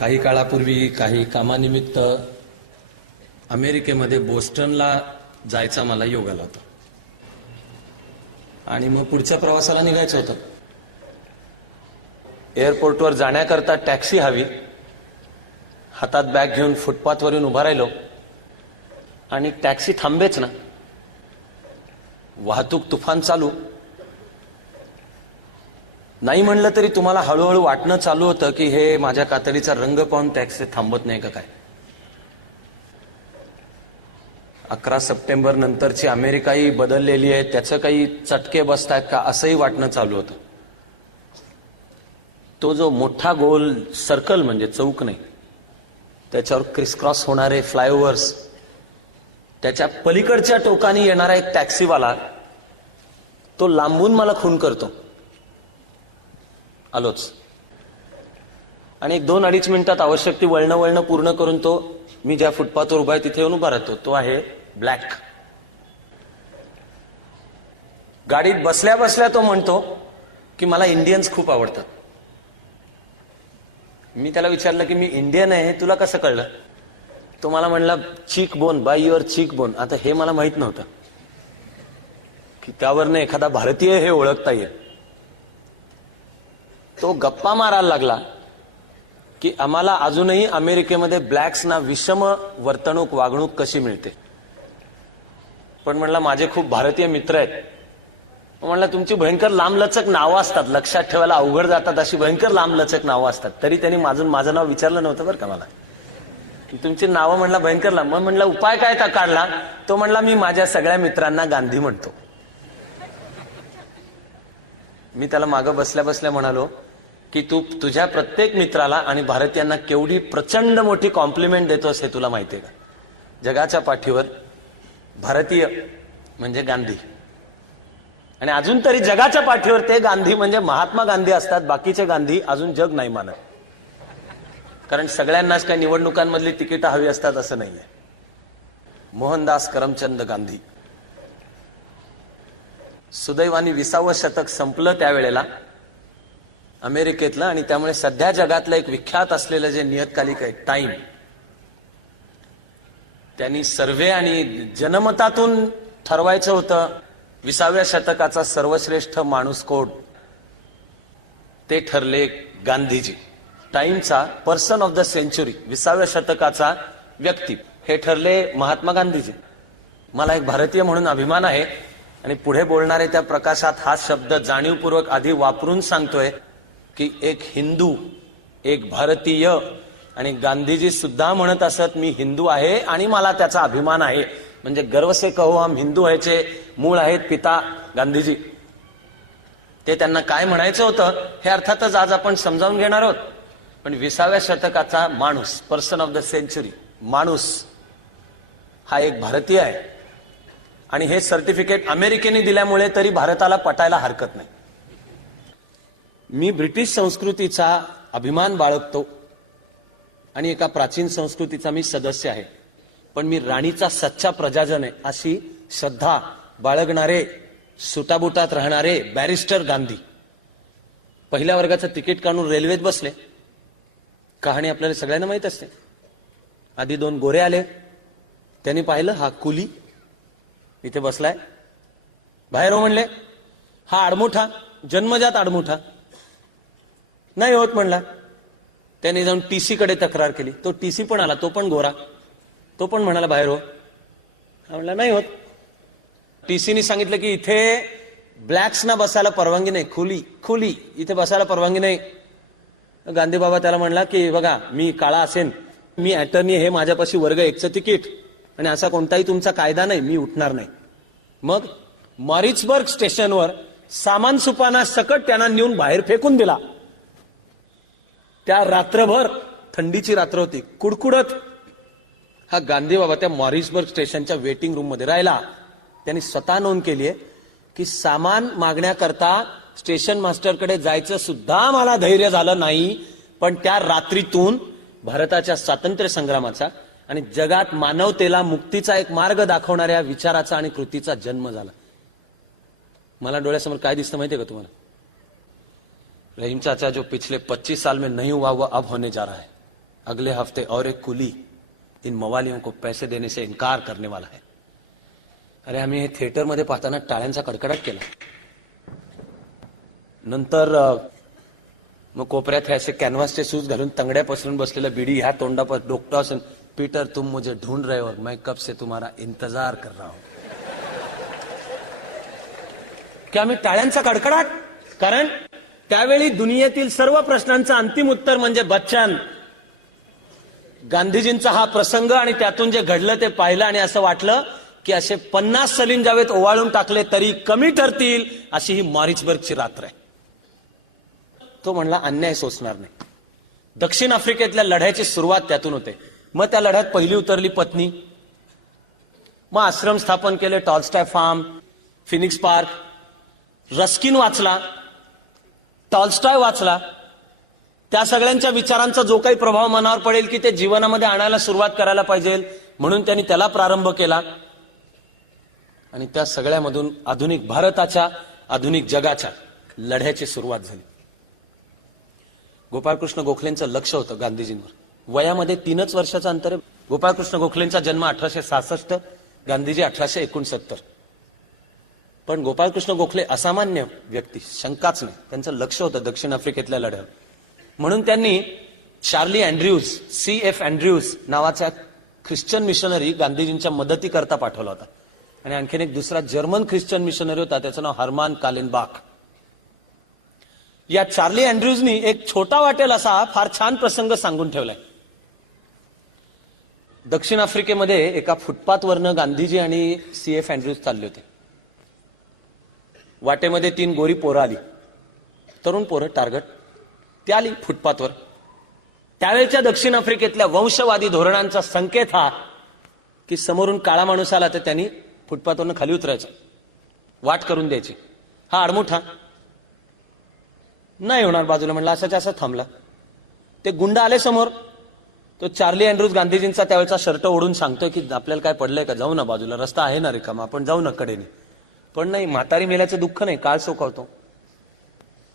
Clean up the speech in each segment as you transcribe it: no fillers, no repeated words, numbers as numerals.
काही काळापूर्वी काही कामानिमित्त अमेरिकेमध्ये बोस्टनला जायचा मला योग आला होता आणि मग पुढच्या प्रवासाला निघायचं होतं. एअरपोर्टवर जाण्याकरता टॅक्सी हवी. हातात बॅग घेऊन फुटपाथवरून उभा राहिलो आणि टॅक्सी थांबेच ना. वाहतूक तुफान चालू. नाही म्हणलं तरी तुम्हाला हळूहळू वाटणं चालू होतं की हे माझ्या कातडीचा रंग पाहून टॅक्सी थांबत नाही का काय. 11 सप्टेंबर नंतरची अमेरिकाही बदललेली आहे, त्याचं काही चटके बसतायत का असंही वाटणं चालू होतं. तो जो मोठा गोल सर्कल म्हणजे चौक नाही, त्याच्यावर क्रिसक्रॉस होणारे फ्लायओव्हर्स, त्याच्या पलीकडच्या टोकानी येणारा एक टॅक्सीवाला तो लांबून मला खून करतो. आलोच आणि 2-2.5 मिनिटात आवश्यक ती वळणं पूर्ण करून तो मी ज्या फुटपाथवर उभा आहे तिथे येऊन उभा राहतो. तो आहे ब्लॅक. गाडीत बसल्या बसल्या तो म्हणतो की मला इंडियन्स खूप आवडतात. मी त्याला विचारलं की मी इंडियन आहे तुला कसं कळलं. तो मला म्हणला cheek bone, by your cheek bone. आता हे मला माहित नव्हतं की त्यावरनं एखादा भारतीय हे ओळखता येईल. तो गप्पा मारायला लागला की आम्हाला अजूनही अमेरिकेमध्ये ब्लॅक्सना विषम वर्तणूक वागणूक कशी मिळते. पण म्हणला माझे खूप भारतीय मित्र आहेत. म्हणला तुमची भयंकर लांबलचक नावं असतात, लक्षात ठेवायला अवघड जातात अशी भयंकर लांबलचक नावं असतात. तरी त्यांनी माझं नाव विचारलं नव्हतं बरं का मला. तुमची नावं म्हणला भयंकर लांब. मग म्हणला उपाय काय का काढला. तो म्हणला मी माझ्या सगळ्या मित्रांना गांधी म्हणतो. मी त्याला मागं बसल्या बसल्या म्हणालो की तू तुझ्या प्रत्येक मित्राला आणि भारतीयांना केवढी प्रचंड मोठी कॉम्प्लिमेंट देतोस हे तुला माहितीये का. जगाच्या पाठीवर भारतीय म्हणजे गांधी, आणि अजून तरी जगाच्या पाठीवर ते गांधी म्हणजे महात्मा गांधी असतात. बाकीचे गांधी अजून जग नाही मानत. कारण सगळ्यांनाच काही निवडणुकांमधली तिकीट हवी असतात असं नाहीये. मोहनदास करमचंद गांधी. सुदैवाने 20वं शतक संपलं त्यावेळेला अमेरिकेतलं, आणि त्यामुळे सध्या जगातलं एक विख्यात असलेलं जे नियतकालिक आहे टाइम, त्यांनी सर्वे आणि जनमतातून ठरवायचं होतं 20व्या शतकाचा सर्वश्रेष्ठ माणूस कोण. ते ठरले गांधीजी. टाइमचा पर्सन ऑफ द सेंचुरी, 20व्या शतकाचा व्यक्ती, हे ठरले महात्मा गांधीजी. मला एक भारतीय म्हणून अभिमान आहे आणि पुढे बोलणारे त्या प्रकाशात हा शब्द जाणीवपूर्वक आधी वापरून सांगतोय की एक हिंदू, एक भारतीय, आणि गांधीजी सुद्धा म्हणत असत मी हिंदू आहे आणि मला त्याचा अभिमान आहे. म्हणजे गर्व से कहो हम हिंदू व्हायचे मूळ आहेत पिता गांधीजी. ते त्यांना काय म्हणायचं होतं हे अर्थातच आज आपण समजावून घेणार आहोत. पण 20व्या शतकाचा माणूस, पर्सन ऑफ द सेंचुरी, माणूस हा एक भारतीय आहे. आणि हे सर्टिफिकेट अमेरिकेने दिल्यामुळे तरी भारताला पटायला हरकत नाही. मी ब्रिटिश संस्कृतीचा अभिमान बाळगतो आणि एका प्राचीन संस्कृतीचा मी सदस्य आहे. पण मी राणीचा सच्चा प्रजाजन आहे अशी श्रद्धा बाळगणारे, सुटाबुटात राहणारे बॅरिस्टर गांधी. पहिल्या वर्गाचं तिकीट काढून रेल्वेत बसले. कहाणी आपल्याला सगळ्यांना माहित असते. आधी 2 गोरे आले. त्यांनी पाहिलं हा कुली इथे बसलाय. बाहेर हो म्हणले. हा आडमुठा, जन्मजात आडमुठा. नाही होत म्हणला. त्यांनी जाऊन टीसी कडे तक्रार केली. तो टीसी पण आला, तो पण गोरा. तो पण म्हणाला बाहेर हो. हा म्हणला नाही होत. टीसीनी सांगितलं की इथे ब्लॅक्सना बसायला परवानगी नाही, खुली इथे बसायला परवानगी नाही. गांधी बाबा त्याला म्हणला की बघा मी काळा असेन, मी अटर्नी, हे माझ्यापाशी वर्ग 1चं तिकीट, आणि असा कोणताही तुमचा कायदा नाही, मी उठणार नाही. मग मॉरिट्सबर्ग स्टेशनवर सामान सुपाना सकट त्यांना नेऊन बाहेर फेकून दिला. त्या रात्रभर, थंडीची रात्र होती, कुडकुडत हा गांधी बाबा त्या मॉरिट्सबर्ग स्टेशनच्या वेटिंग रूम मध्ये राहिला. त्यांनी स्वतः नोंद केली आहे की सामान मागण्याकरता स्टेशन मास्टरकडे जायचं सुद्धा मला धैर्य झालं नाही. पण त्या रात्रीतून भारताच्या स्वातंत्र्य संग्रामाचा आणि जगात मानवतेला मुक्तीचा एक मार्ग दाखवणाऱ्या विचाराचा आणि कृतीचा जन्म झाला. मला डोळ्यासमोर काय दिसतं माहितीये का तुम्हाला? रहीम चाचा जो पिछले 25 साल में नहीं हुआ वो अब होने जा रहा है. अगले हफ्ते और एक कुली इन मवालियों को पैसे देने से इनकार करने वाला है. अरे आम्ही हे थिएटरमध्ये पाहताना टाळ्यांचा कडकडाट केला. नंतर मग कोपऱ्यात हे असे कॅनव्हासचे शूज घालून तंगड्या पसरून बसलेला बिडी ह्या तोंडापर डोकटो असून, पीटर तुम मुझे ढूंढ रहे हो, मैं कब से तुम्हारा इंतजार कर रहा हूं. की आम्ही टाळ्यांचा कडकडाट. कारण त्यावेळी दुनियेतील सर्व प्रश्नांचं अंतिम उत्तर म्हणजे बच्चन. गांधीजींचा हा प्रसंग आणि त्यातून जे घडलं ते पाहिलं आणि असं वाटलं की असे 50 सलीम जावेद ओवाळून टाकले तरी कमी ठरतील, अशी ही मॉरिसबर्गची रात्र आहे. तो म्हणला अन्याय सोसणार नाही. दक्षिण आफ्रिकेतल्या लढ्याची सुरुवात त्यातून होते. मग त्या लढ्यात पहिली उतरली पत्नी. मग आश्रम स्थापन केले, Tolstoy Farm, Phoenix Park. Ruskin वाचला, टॉल्स्टॉय वाचला. त्या सगळ्यांच्या विचारांचा जो काही प्रभाव मनावर पडेल की ते जीवनामध्ये आणायला सुरुवात करायला पाहिजे, म्हणून त्यांनी त्याला प्रारंभ केला. आणि त्या सगळ्यामधून आधुनिक भारताच्या, आधुनिक जगाच्या लढ्याची सुरुवात झाली. गोपाळकृष्ण गोखलेंचं लक्ष होतं गांधीजींवर. वयामध्ये 3च वर्षाचं अंतर आहे. गोपाळकृष्ण गोखलेंचा जन्म 1866, गांधीजी 1869. पण गोपाळकृष्ण गोखले असामान्य व्यक्ती, शंकाच नाही. त्यांचं लक्ष होतं दक्षिण आफ्रिकेतल्या लढ्यावर. म्हणून त्यांनी चार्ली अँड्र्यूज, CF अँड्र्यूज नावाचा ख्रिश्चन मिशनरी गांधीजींच्या मदतीकरता पाठवला होता. आणि आणखीन एक दुसरा जर्मन ख्रिश्चन मिशनरी होता, त्याचं नाव हर्मान कालेनबाख. या चार्ली अँड्र्यूजनी एक छोटा वाटेल असा फार छान प्रसंग सांगून ठेवलाय. दक्षिण आफ्रिकेमध्ये एका फुटपाथवरनं गांधीजी आणि CF अँड्र्यूज चालले होते. वाटेमध्ये 3 गोरी पोरं आली, तरुण पोरं, टार्गेट. ती आली फुटपाथवर. त्यावेळच्या दक्षिण आफ्रिकेतल्या वंशवादी धोरणांचा संकेत हा की समोरून काळा माणूस आला तर त्यांनी फुटपाथवरनं खाली उतरायचं, वाट करून द्यायची. हा आडमुठा नाही होणार बाजूला, म्हणला. असाच असं थांबला. ते गुंड आले समोर. तो चार्ली अँड्रूज गांधीजींचा त्यावेळचा शर्ट ओढून सांगतोय की आपल्याला काय पडलंय का, जाऊ ना बाजूला, रस्ता आहे ना रिकामा, आपण जाऊ ना कडेने. पण नाही, म्हातारी मेल्याचं दुःख नाही, काळ सोकावतो,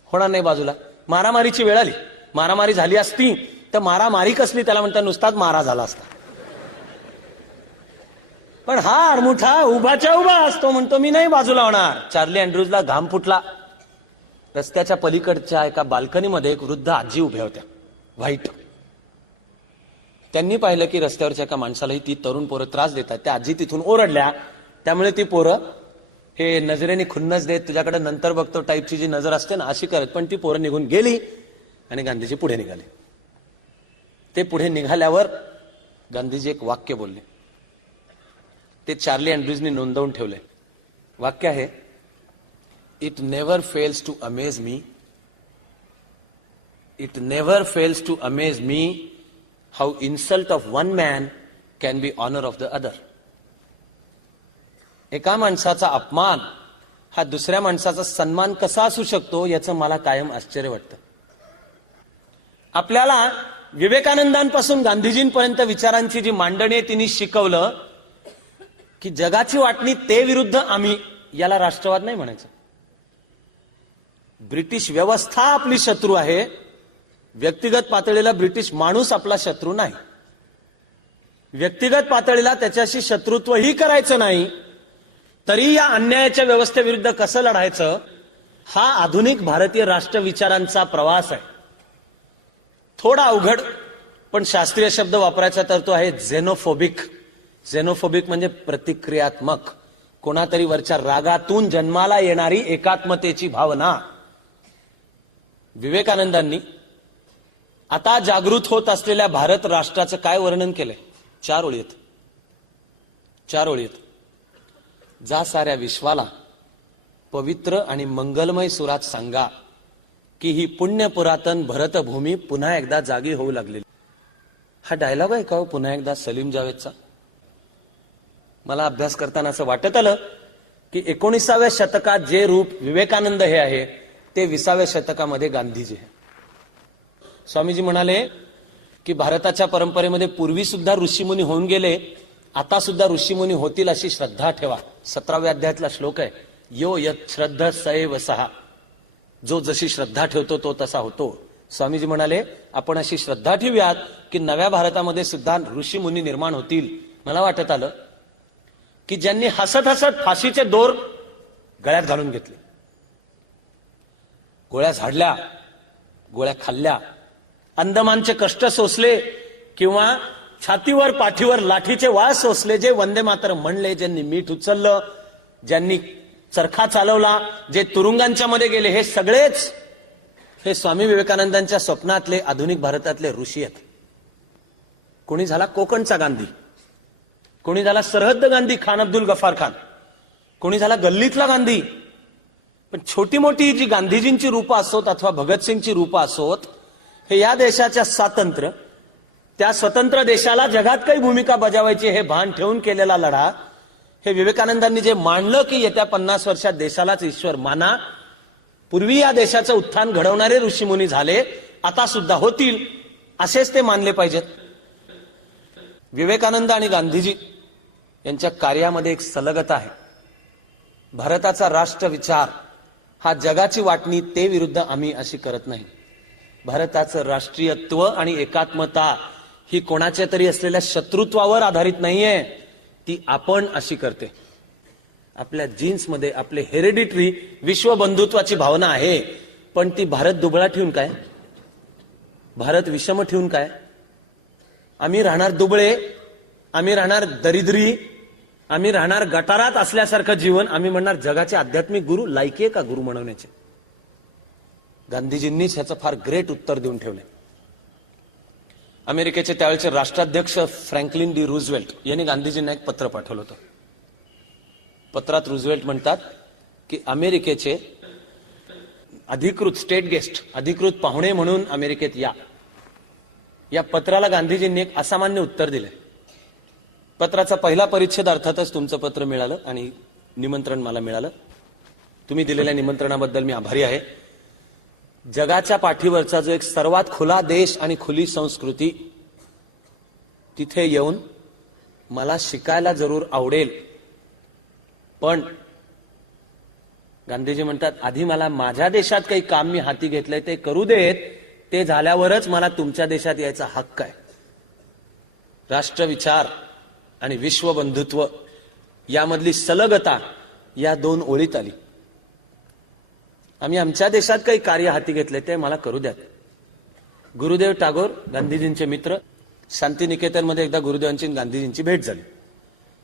होणार नाही बाजूला. मारामारीची वेळ आली. मारामारी झाली असती तर मारामारी कसली, त्याला म्हणतात नुसताच मारा झाला असता. पण हा आडमुठा उभाच्या उभा असतो, म्हणतो मी नाही बाजूला होणार. चार्ली अँड्रूजला घाम फुटला. रस्त्याच्या पलीकडच्या एका बाल्कनीमध्ये एक वृद्ध आजी उभ्या होत्या, व्हाईट. त्यांनी पाहिलं की रस्त्यावरच्या एका माणसालाही ती तरुण पोरं त्रास देतात. त्या आजी तिथून ओरडल्या. त्यामुळे ती पोरं हे नजरेने खुन्नस देत, तुझ्याकडे नंतर बघतो टाईपची जी नजर असते ना, अशी करत. पण ती पोरं निघून गेली आणि गांधीजी पुढे निघाले. ते पुढे निघाल्यावर गांधीजी एक वाक्य बोलले. ते चार्ली अँड्र्यूजनी नोंदवून ठेवले. वाक्य आहे, it never fails to amaze me, it never fails to amaze me how insult of one man can be honour of the other. एका माणसाचा अपमान हा दुसऱ्या माणसाचा सन्मान कसा असू शकतो याचं मला कायम आश्चर्य वाटतं. आपल्याला विवेकानंदांपासून गांधीजींपर्यंत विचारांची जी मांडणी आहे तिने शिकवलं की जगाची वाटणी ते विरुद्ध आम्ही, याला राष्ट्रवाद नाही म्हणायचं. ब्रिटिश व्यवस्था आपली शत्रू आहे, व्यक्तिगत पातळीला ब्रिटिश माणूस आपला शत्रू नाही. व्यक्तिगत पातळीला त्याच्याशी शत्रुत्वही करायचं नाही, तरी या अन्यायाच्या व्यवस्थेविरुद्ध कसं लढायचं, हा आधुनिक भारतीय राष्ट्रविचारांचा प्रवास आहे. थोडा अवघड, पण शास्त्रीय शब्द वापरायचा तर तो आहे झेनोफोबिक. झेनोफोबिक म्हणजे प्रतिक्रियात्मक, कोणातरी वरच्या रागातून जन्माला येणारी एकात्मतेची भावना. विवेकानंदांनी आता जागृत होत असलेल्या भारत राष्ट्राचं काय वर्णन केलंय? 4 ओळीत. 4 ओळीत. जा साऱ्या विश्वाला पवित्र आणि मंगलमय सुरात सांगा की ही पुण्य पुरातन भरतभूमी पुन्हा एकदा जागी होऊ लागलेली. हा डायलॉग आहे का हो पुन्हा एकदा सलीम जावेदचा? मला अभ्यास करताना असं वाटत आलं की 19व्या शतकात जे रूप विवेकानंद हे आहे ते 20व्या शतकामध्ये गांधीजी आहे. स्वामीजी म्हणाले की भारताच्या परंपरेमध्ये पूर्वी सुद्धा ऋषीमुनी होऊन गेले, आता सुद्धा ऋषीमुनी होतील अशी श्रद्धा ठेवा. 17व्या अध्यायातला श्लोक आहे, यो यत श्रद्धा सैव सहा. जो जशी श्रद्धा ठेवतो तो तसा होतो. स्वामीजी म्हणाले, आपण अशी श्रद्धा ठेवूयात की नव्या भारतामध्ये सुद्धा ऋषी मुनी निर्माण होतील. मला वाटत आलं की ज्यांनी हसत हसत फाशीचे दोर गळ्यात घालून घेतले, गोळ्या झाडल्या, गोळ्या खाल्ल्या, अंदमानचे कष्ट सोसले किंवा छातीवर पाठीवर लाठीचे वाळ सोसले, जे वंदे मातरम म्हणले, ज्यांनी मीठ उचललं, ज्यांनी चरखा चालवला, जे तुरुंगांच्या मध्ये गेले, हे सगळेच हे स्वामी विवेकानंदांच्या स्वप्नातले आधुनिक भारतातले ऋषी आहेत. कोणी झाला कोकणचा गांधी, कोणी झाला सरहद्द गांधी खान अब्दुल गफार खान, कोणी झाला गल्लीतला गांधी. पण छोटी मोठी जी गांधीजींची रूपं असोत अथवा भगतसिंगची रूपं असोत, हे या देशाच्या स्वातंत्र्य, त्या स्वतंत्र देशाला जगात काही भूमिका बजावायची हे भान ठेवून केलेला लढा, हे विवेकानंदांनी जे मांडलं की येत्या 50 वर्षात देशालाच ईश्वर माना. पूर्वी या देशाचं उत्थान घडवणारे ऋषीमुनी झाले, आता सुद्धा होतील, असेच ते मानले पाहिजेत. विवेकानंद आणि गांधीजी यांच्या कार्यामध्ये एक सलगता आहे. भारताचा राष्ट्र विचार हा जगाची वाटणी ते विरुद्ध आम्ही अशी करत नाही. भारताचं राष्ट्रीयत्व आणि एकात्मता ही कोणाच्या तरी असलेल्या शत्रुत्वावर आधारित नाहीये, ती आपण अशी करते. आपल्या जीन्समध्ये आपले हेरिडिटरी विश्व बंधुत्वाची भावना आहे, पण ती भारत दुबळा ठेवून काय, भारत विषम ठेवून काय? आम्ही राहणार दुबळे, आम्ही राहणार दरिद्री, आम्ही राहणार गटारात असल्यासारखं जीवन. आम्ही म्हणणार जगाचे आध्यात्मिक गुरु. लायकी आहे का गुरु म्हणवण्याचे? गांधीजींनीच ह्याचं फार ग्रेट उत्तर देऊन ठेवले. अमेरिकेचे त्यावेळेचे राष्ट्राध्यक्ष फ्रँकलिन डी रूझवेल्ट यांनी गांधीजींना एक पत्र पाठवलं होतं. पत्रात रूझवेल्ट म्हणतात की अमेरिकेचे अधिकृत स्टेट गेस्ट, अधिकृत पाहुणे म्हणून अमेरिकेत या. या पत्राला गांधीजींनी एक असामान्य उत्तर दिले. पत्राचा पहिला परिच्छेद, अर्थातच तुमचं पत्र मिळालं आणि निमंत्रण मला मिळालं. तुम्ही दिलेल्या निमंत्रणाबद्दल मी आभारी आहे. जगाच्या पाठीवरचा जो एक सर्वात खुला देश आणि खुली संस्कृती, तिथे येऊन मला शिकायला जरूर आवडेल, पण गांधीजी म्हणतात आधी मला माझ्या देशात काही काम मी हाती घेतलंय ते करू देत, ते झाल्यावरच मला तुमच्या देशात यायचा हक्क आहे. राष्ट्रविचार आणि विश्वबंधुत्व यामधली सलगता या दोन ओळीत आली. आम्ही आमच्या देशात काही कार्य हाती घेतले ते मला करू द्यात. गुरुदेव टागोर गांधीजींचे मित्र, शांतिनिकेतनमध्ये एकदा गुरुदेवांची गांधीजींची भेट झाली.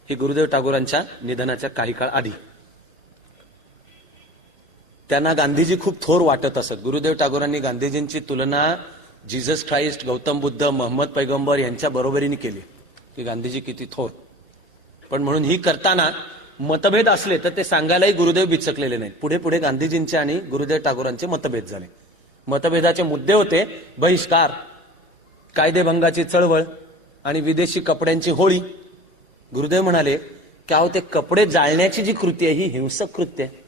ही गुरुदेव टागोरांच्या निधनाच्या काही काळ आधी. त्यांना गांधीजी खूप थोर वाटत असत. गुरुदेव टागोरांनी गांधीजींची तुलना जीसस ख्राइस्ट, गौतम बुद्ध, मोहम्मद पैगंबर यांच्या बरोबरीने केली की गांधीजी किती थोर. पण म्हणून ही करताना मतभेद असले तर ते सांगायलाही गुरुदेव बिचकलेले नाहीत. पुढे पुढे गांधीजींचे आणि गुरुदेव टागोरांचे मतभेद झाले. मतभेदाचे मुद्दे होते बहिष्कार, कायदेभंगाची चळवळ आणि विदेशी कपड्यांची होळी. गुरुदेव म्हणाले की अहो, ते कपडे जाळण्याची जी कृती आहे ही हिंसक कृत्य आहे.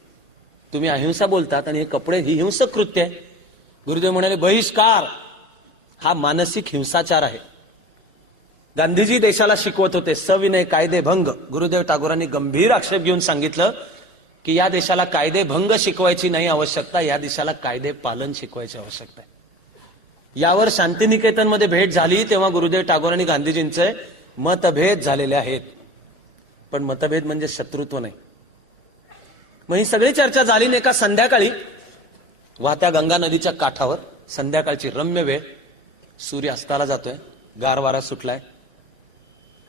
तुम्ही अहिंसा बोलतात आणि हे कपडे ही हिंसक कृत्य आहे. गुरुदेव म्हणाले बहिष्कार हा मानसिक हिंसाचार आहे. गांधीजी देशाला शिकवत होते सविनय कायदेभंग. गुरुदेव टागोरांनी गंभीर आक्षेप घेऊन सांगितलं की या देशाला कायदेभंग शिकवायची नाही आवश्यकता, या देशाला कायदे पालन शिकवायची आवश्यकता आहे. यावर शांतिनिकेतनमध्ये भेट झाली तेव्हा गुरुदेव टागोर आणि गांधीजींचे मतभेद झालेले आहेत. पण मतभेद म्हणजे शत्रुत्व नाही. मग ही सगळी चर्चा झाली नाही. एका संध्याकाळी वाहत्या गंगा नदीच्या काठावर संध्याकाळची रम्य वेळ, सूर्य अस्ताला जातोय, गार वारा सुटलाय,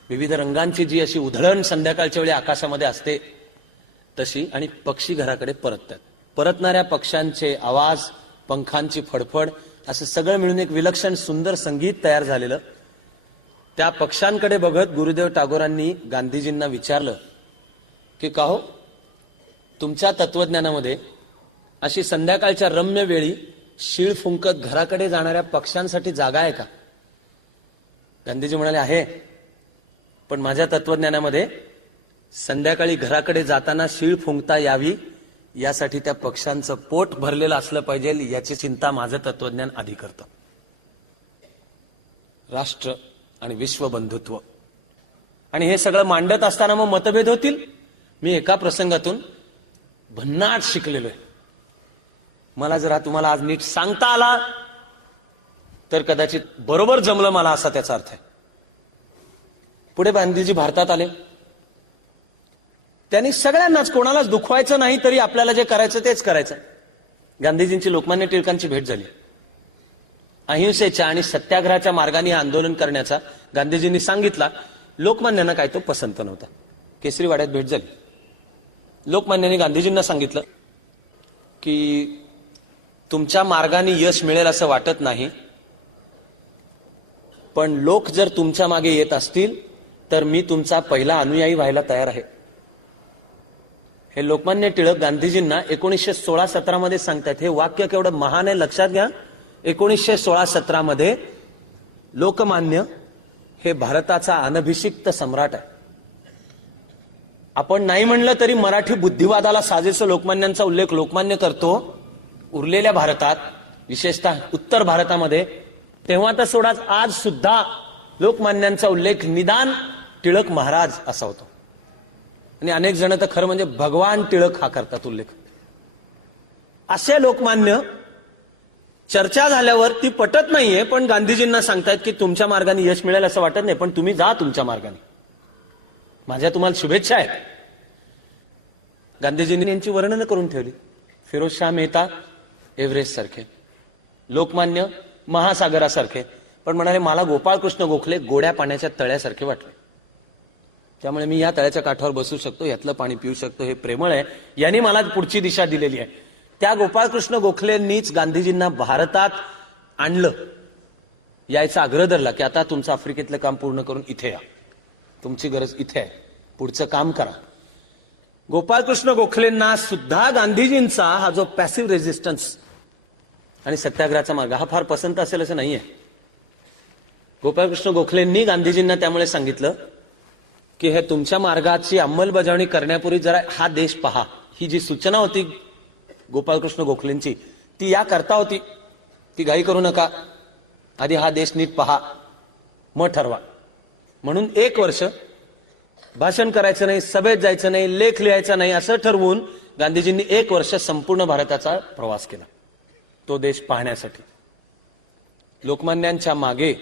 विविध रंगांची जी अशी उधळण संध्याकाळच्या वेळी आकाशामध्ये असते तशी, आणि पक्षी घराकडे परततात. परतणाऱ्या पक्ष्यांचे आवाज, पंखांची फडफड, असं सगळं मिळून एक विलक्षण सुंदर संगीत तयार झालेलं. त्या पक्ष्यांकडे बघत गुरुदेव टागोरांनी गांधीजींना विचारलं की का हो, तुमच्या तत्वज्ञानामध्ये अशी संध्याकाळच्या रम्य वेळी शीळ फुंकत घराकडे जाणाऱ्या पक्ष्यांसाठी जागा आहे का? गांधीजी म्हणाले आहे, पण माझ्या तत्वज्ञानामध्ये संध्याकाळी घराकडे जाताना शीळ फुंकता यावी यासाठी त्या पक्ष्यांचं पोट भरलेलं असलं पाहिजे याची चिंता माझं तत्वज्ञान आधी करतं. राष्ट्र आणि विश्वबंधुत्व आणि हे सगळं मांडत असताना मग मतभेद होतील. मी एका प्रसंगातून भन्नाट शिकलेलो आहे. मला जर तुम्हाला आज नीट सांगता आला तर कदाचित बरोबर जमलं मला, असा त्याचा अर्थ आहे. पुढे गांधीजी भारतात आले. त्यांनी सगळ्यांनाच, कोणालाच दुखवायचं नाही, तरी आपल्याला जे करायचं तेच करायचं. गांधीजींची लोकमान्य टिळकांची भेट झाली. अहिंसेच्या आणि सत्याग्रहाच्या मार्गाने आंदोलन करण्याचा गांधीजींनी सांगितला. लोकमान्यांना काय तो पसंत नव्हता. केसरीवाड्यात भेट झाली. लोकमान्यांनी गांधीजींना सांगितलं की तुमच्या मार्गाने यश मिळेल असं वाटत नाही, पण लोक जर तुमच्या मागे येत असतील तर मी तुमचा पहिला अनुयायी व्हायला तयार आहे. हे लोकमान्य टिळक गांधीजींना 1916-17 मध्ये सांगतात. हे वाक्य केवढं महान आहे लक्षात घ्या. 1916-17 मध्ये लोकमान्य हे भारताचा अनभिषिक्त सम्राट आहे. आपण नाही म्हणलं तरी मराठी बुद्धिवादाला साजेसं लोकमान्यांचा उल्लेख लोकमान्य करतो. उरलेल्या भारतात, विशेषतः उत्तर भारतामध्ये, तेव्हा तर सोडाच, आज सुद्धा लोकमान्यांचा उल्लेख निदान टिळक महाराज असा होतो. आणि अनेक जण तर खरं म्हणजे भगवान टिळक हा करतात उल्लेख. असे लोकमान्य चर्चा झाल्यावर ती पटत नाहीये, पण गांधीजींना सांगतायत की तुमच्या मार्गाने यश मिळेल असं वाटत नाही, पण तुम्ही जा तुमच्या मार्गाने, माझ्या तुम्हाला शुभेच्छा आहेत. गांधीजींनी यांची वर्णनं करून ठेवली. फिरोजशाह मेहता एव्हरेस्ट सारखे, लोकमान्य महासागरासारखे, पण म्हणाले मला गोपाळकृष्ण गोखले गोड्या पाण्याच्या तळ्यासारखे वाटले. त्यामुळे मी या तळ्याच्या काठावर बसू शकतो, यातलं पाणी पिऊ शकतो, हे प्रेमळ आहे, यांनी मला पुढची दिशा दिलेली आहे. त्या गोपाळकृष्ण गोखलेंनीच गांधीजींना भारतात आणलं, यायचा आग्रह धरला की आता तुमचं आफ्रिकेतलं काम पूर्ण करून इथे या, तुमची गरज इथे आहे, पुढचं काम करा. गोपाळकृष्ण गोखलेंना सुद्धा गांधीजींचा हा जो पॅसिव्ह रेझिस्टन्स आणि सत्याग्रहाचा मार्ग हा फार पसंत असेल असं नाहीये. गोपाळकृष्ण गोखलेंनी गांधीजींना त्यामुळे सांगितलं की हे तुमच्या मार्गाची अंमलबजावणी करण्यापूर्वी जरा हा देश पहा. ही जी सूचना होती गोपाळकृष्ण गोखलेंची ती या करता होती, ती घाई करू नका, आधी हा देश नीट पहा, मग ठरवा. म्हणून 1 वर्ष भाषण करायचं नाही, सभेत जायचं नाही, लेख लिहायचा नाही, असं ठरवून गांधीजींनी 1 वर्ष संपूर्ण भारताचा प्रवास केला, तो देश पाहण्यासाठी. लोकमान्यांच्या मागे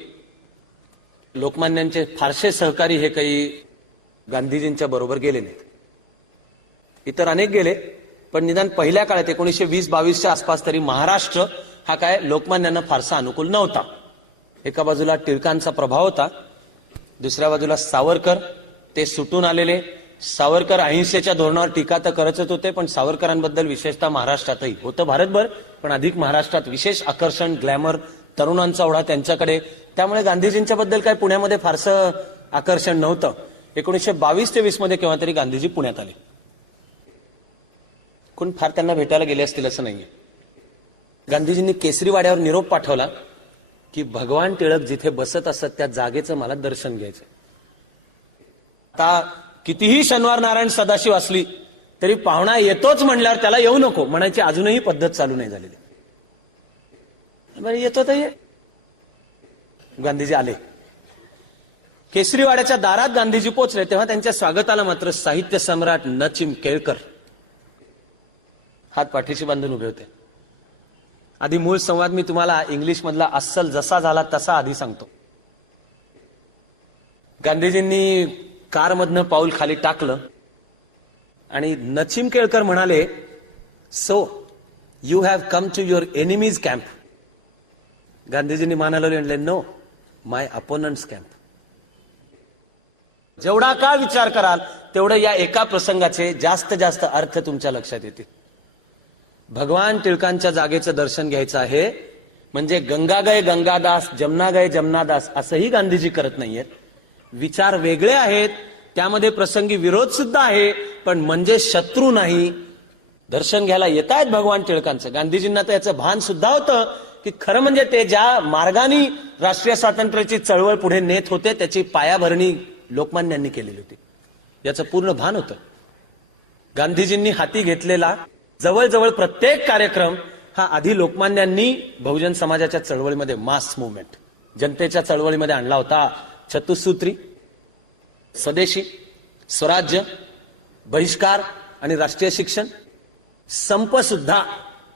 लोकमान्यांचे फारसे सहकारी हे काही गांधीजींच्या बरोबर गेले नाहीत. इतर अनेक गेले, पण निदान पहिल्या काळात 1920-22च्या आसपास तरी महाराष्ट्र हा काय लोकमान्यांना फारसा अनुकूल नव्हता. एका बाजूला टिळकांचा प्रभाव होता, दुसऱ्या बाजूला सावरकर, ते सुटून आलेले. सावरकर अहिंसेच्या धोरणावर टीका तर करतच होते, पण सावरकरांबद्दल विशेषतः महाराष्ट्रातही होतं, भारतभर, पण अधिक महाराष्ट्रात विशेष आकर्षण, ग्लॅमर, तरुणांचा ओढा त्यांच्याकडे. त्यामुळे गांधीजींच्या बद्दल काय पुण्यामध्ये फारसं आकर्षण नव्हतं. 1922 ते 20 मध्ये केव्हा तरी गांधीजी पुण्यात आले. कोण फार त्यांना भेटायला गेले असतील असं नाहीये. गांधीजींनी केसरीवाड्यावर निरोप पाठवला की भगवान टिळक जिथे बसत असत त्या जागेचं मला दर्शन घ्यायचं. आता कितीही शनिवार नारायण सदाशिव असली तरी पाहुणा येतोच म्हणल्यावर त्याला येऊ नको म्हणायची अजूनही पद्धत चालू नाही झालेली. येतो तर ये. गांधीजी आले. केसरीवाड्याच्या दारात गांधीजी पोहोचले तेव्हा त्यांच्या स्वागताला मात्र साहित्य सम्राट नचिम केळकर हात पाठीशी बांधून उभे होते. आधी मूळ संवाद मी तुम्हाला इंग्लिश मधला अस्सल जसा झाला तसा आधी सांगतो. गांधीजींनी कारमधनं पाऊल खाली टाकलं आणि नचिम केळकर म्हणाले, so you have come to your enemies camp. गांधीजींनी मान हलवली, म्हणले, नो, माय अपोनंट्स कॅम्प. जेवढा काळ विचार कराल तेवढं या एका प्रसंगाचे जास्त जास्त अर्थ तुमच्या लक्षात येतील. भगवान टिळकांच्या जागेचं दर्शन घ्यायचं आहे म्हणजे गंगा गए गंगादास, जमना गए जमनादास असंही गांधीजी करत नाहीयेत. विचार वेगळे आहेत, त्यामध्ये प्रसंगी विरोध सुद्धा आहे, पण म्हणजे शत्रू नाही. दर्शन घ्यायला येत आहेत भगवान टिळकांचं. गांधीजींना तर याचं भान सुद्धा होतं की खरं म्हणजे ते ज्या मार्गाने राष्ट्रीय स्वातंत्र्याची चळवळ पुढे नेत होते त्याची पायाभरणी लोकमान्यांनी केलेली होती, याचं पूर्ण भान होतं. गांधीजींनी हाती घेतलेला जवळजवळ प्रत्येक कार्यक्रम हा आधी लोकमान्यांनी बहुजन समाजाच्या चळवळीमध्ये, मास मुवमेंट, जनतेच्या चळवळीमध्ये आणला होता. चतुसूत्री, स्वदेशी, स्वराज्य, बहिष्कार आणि राष्ट्रीय शिक्षण, संप सुद्धा,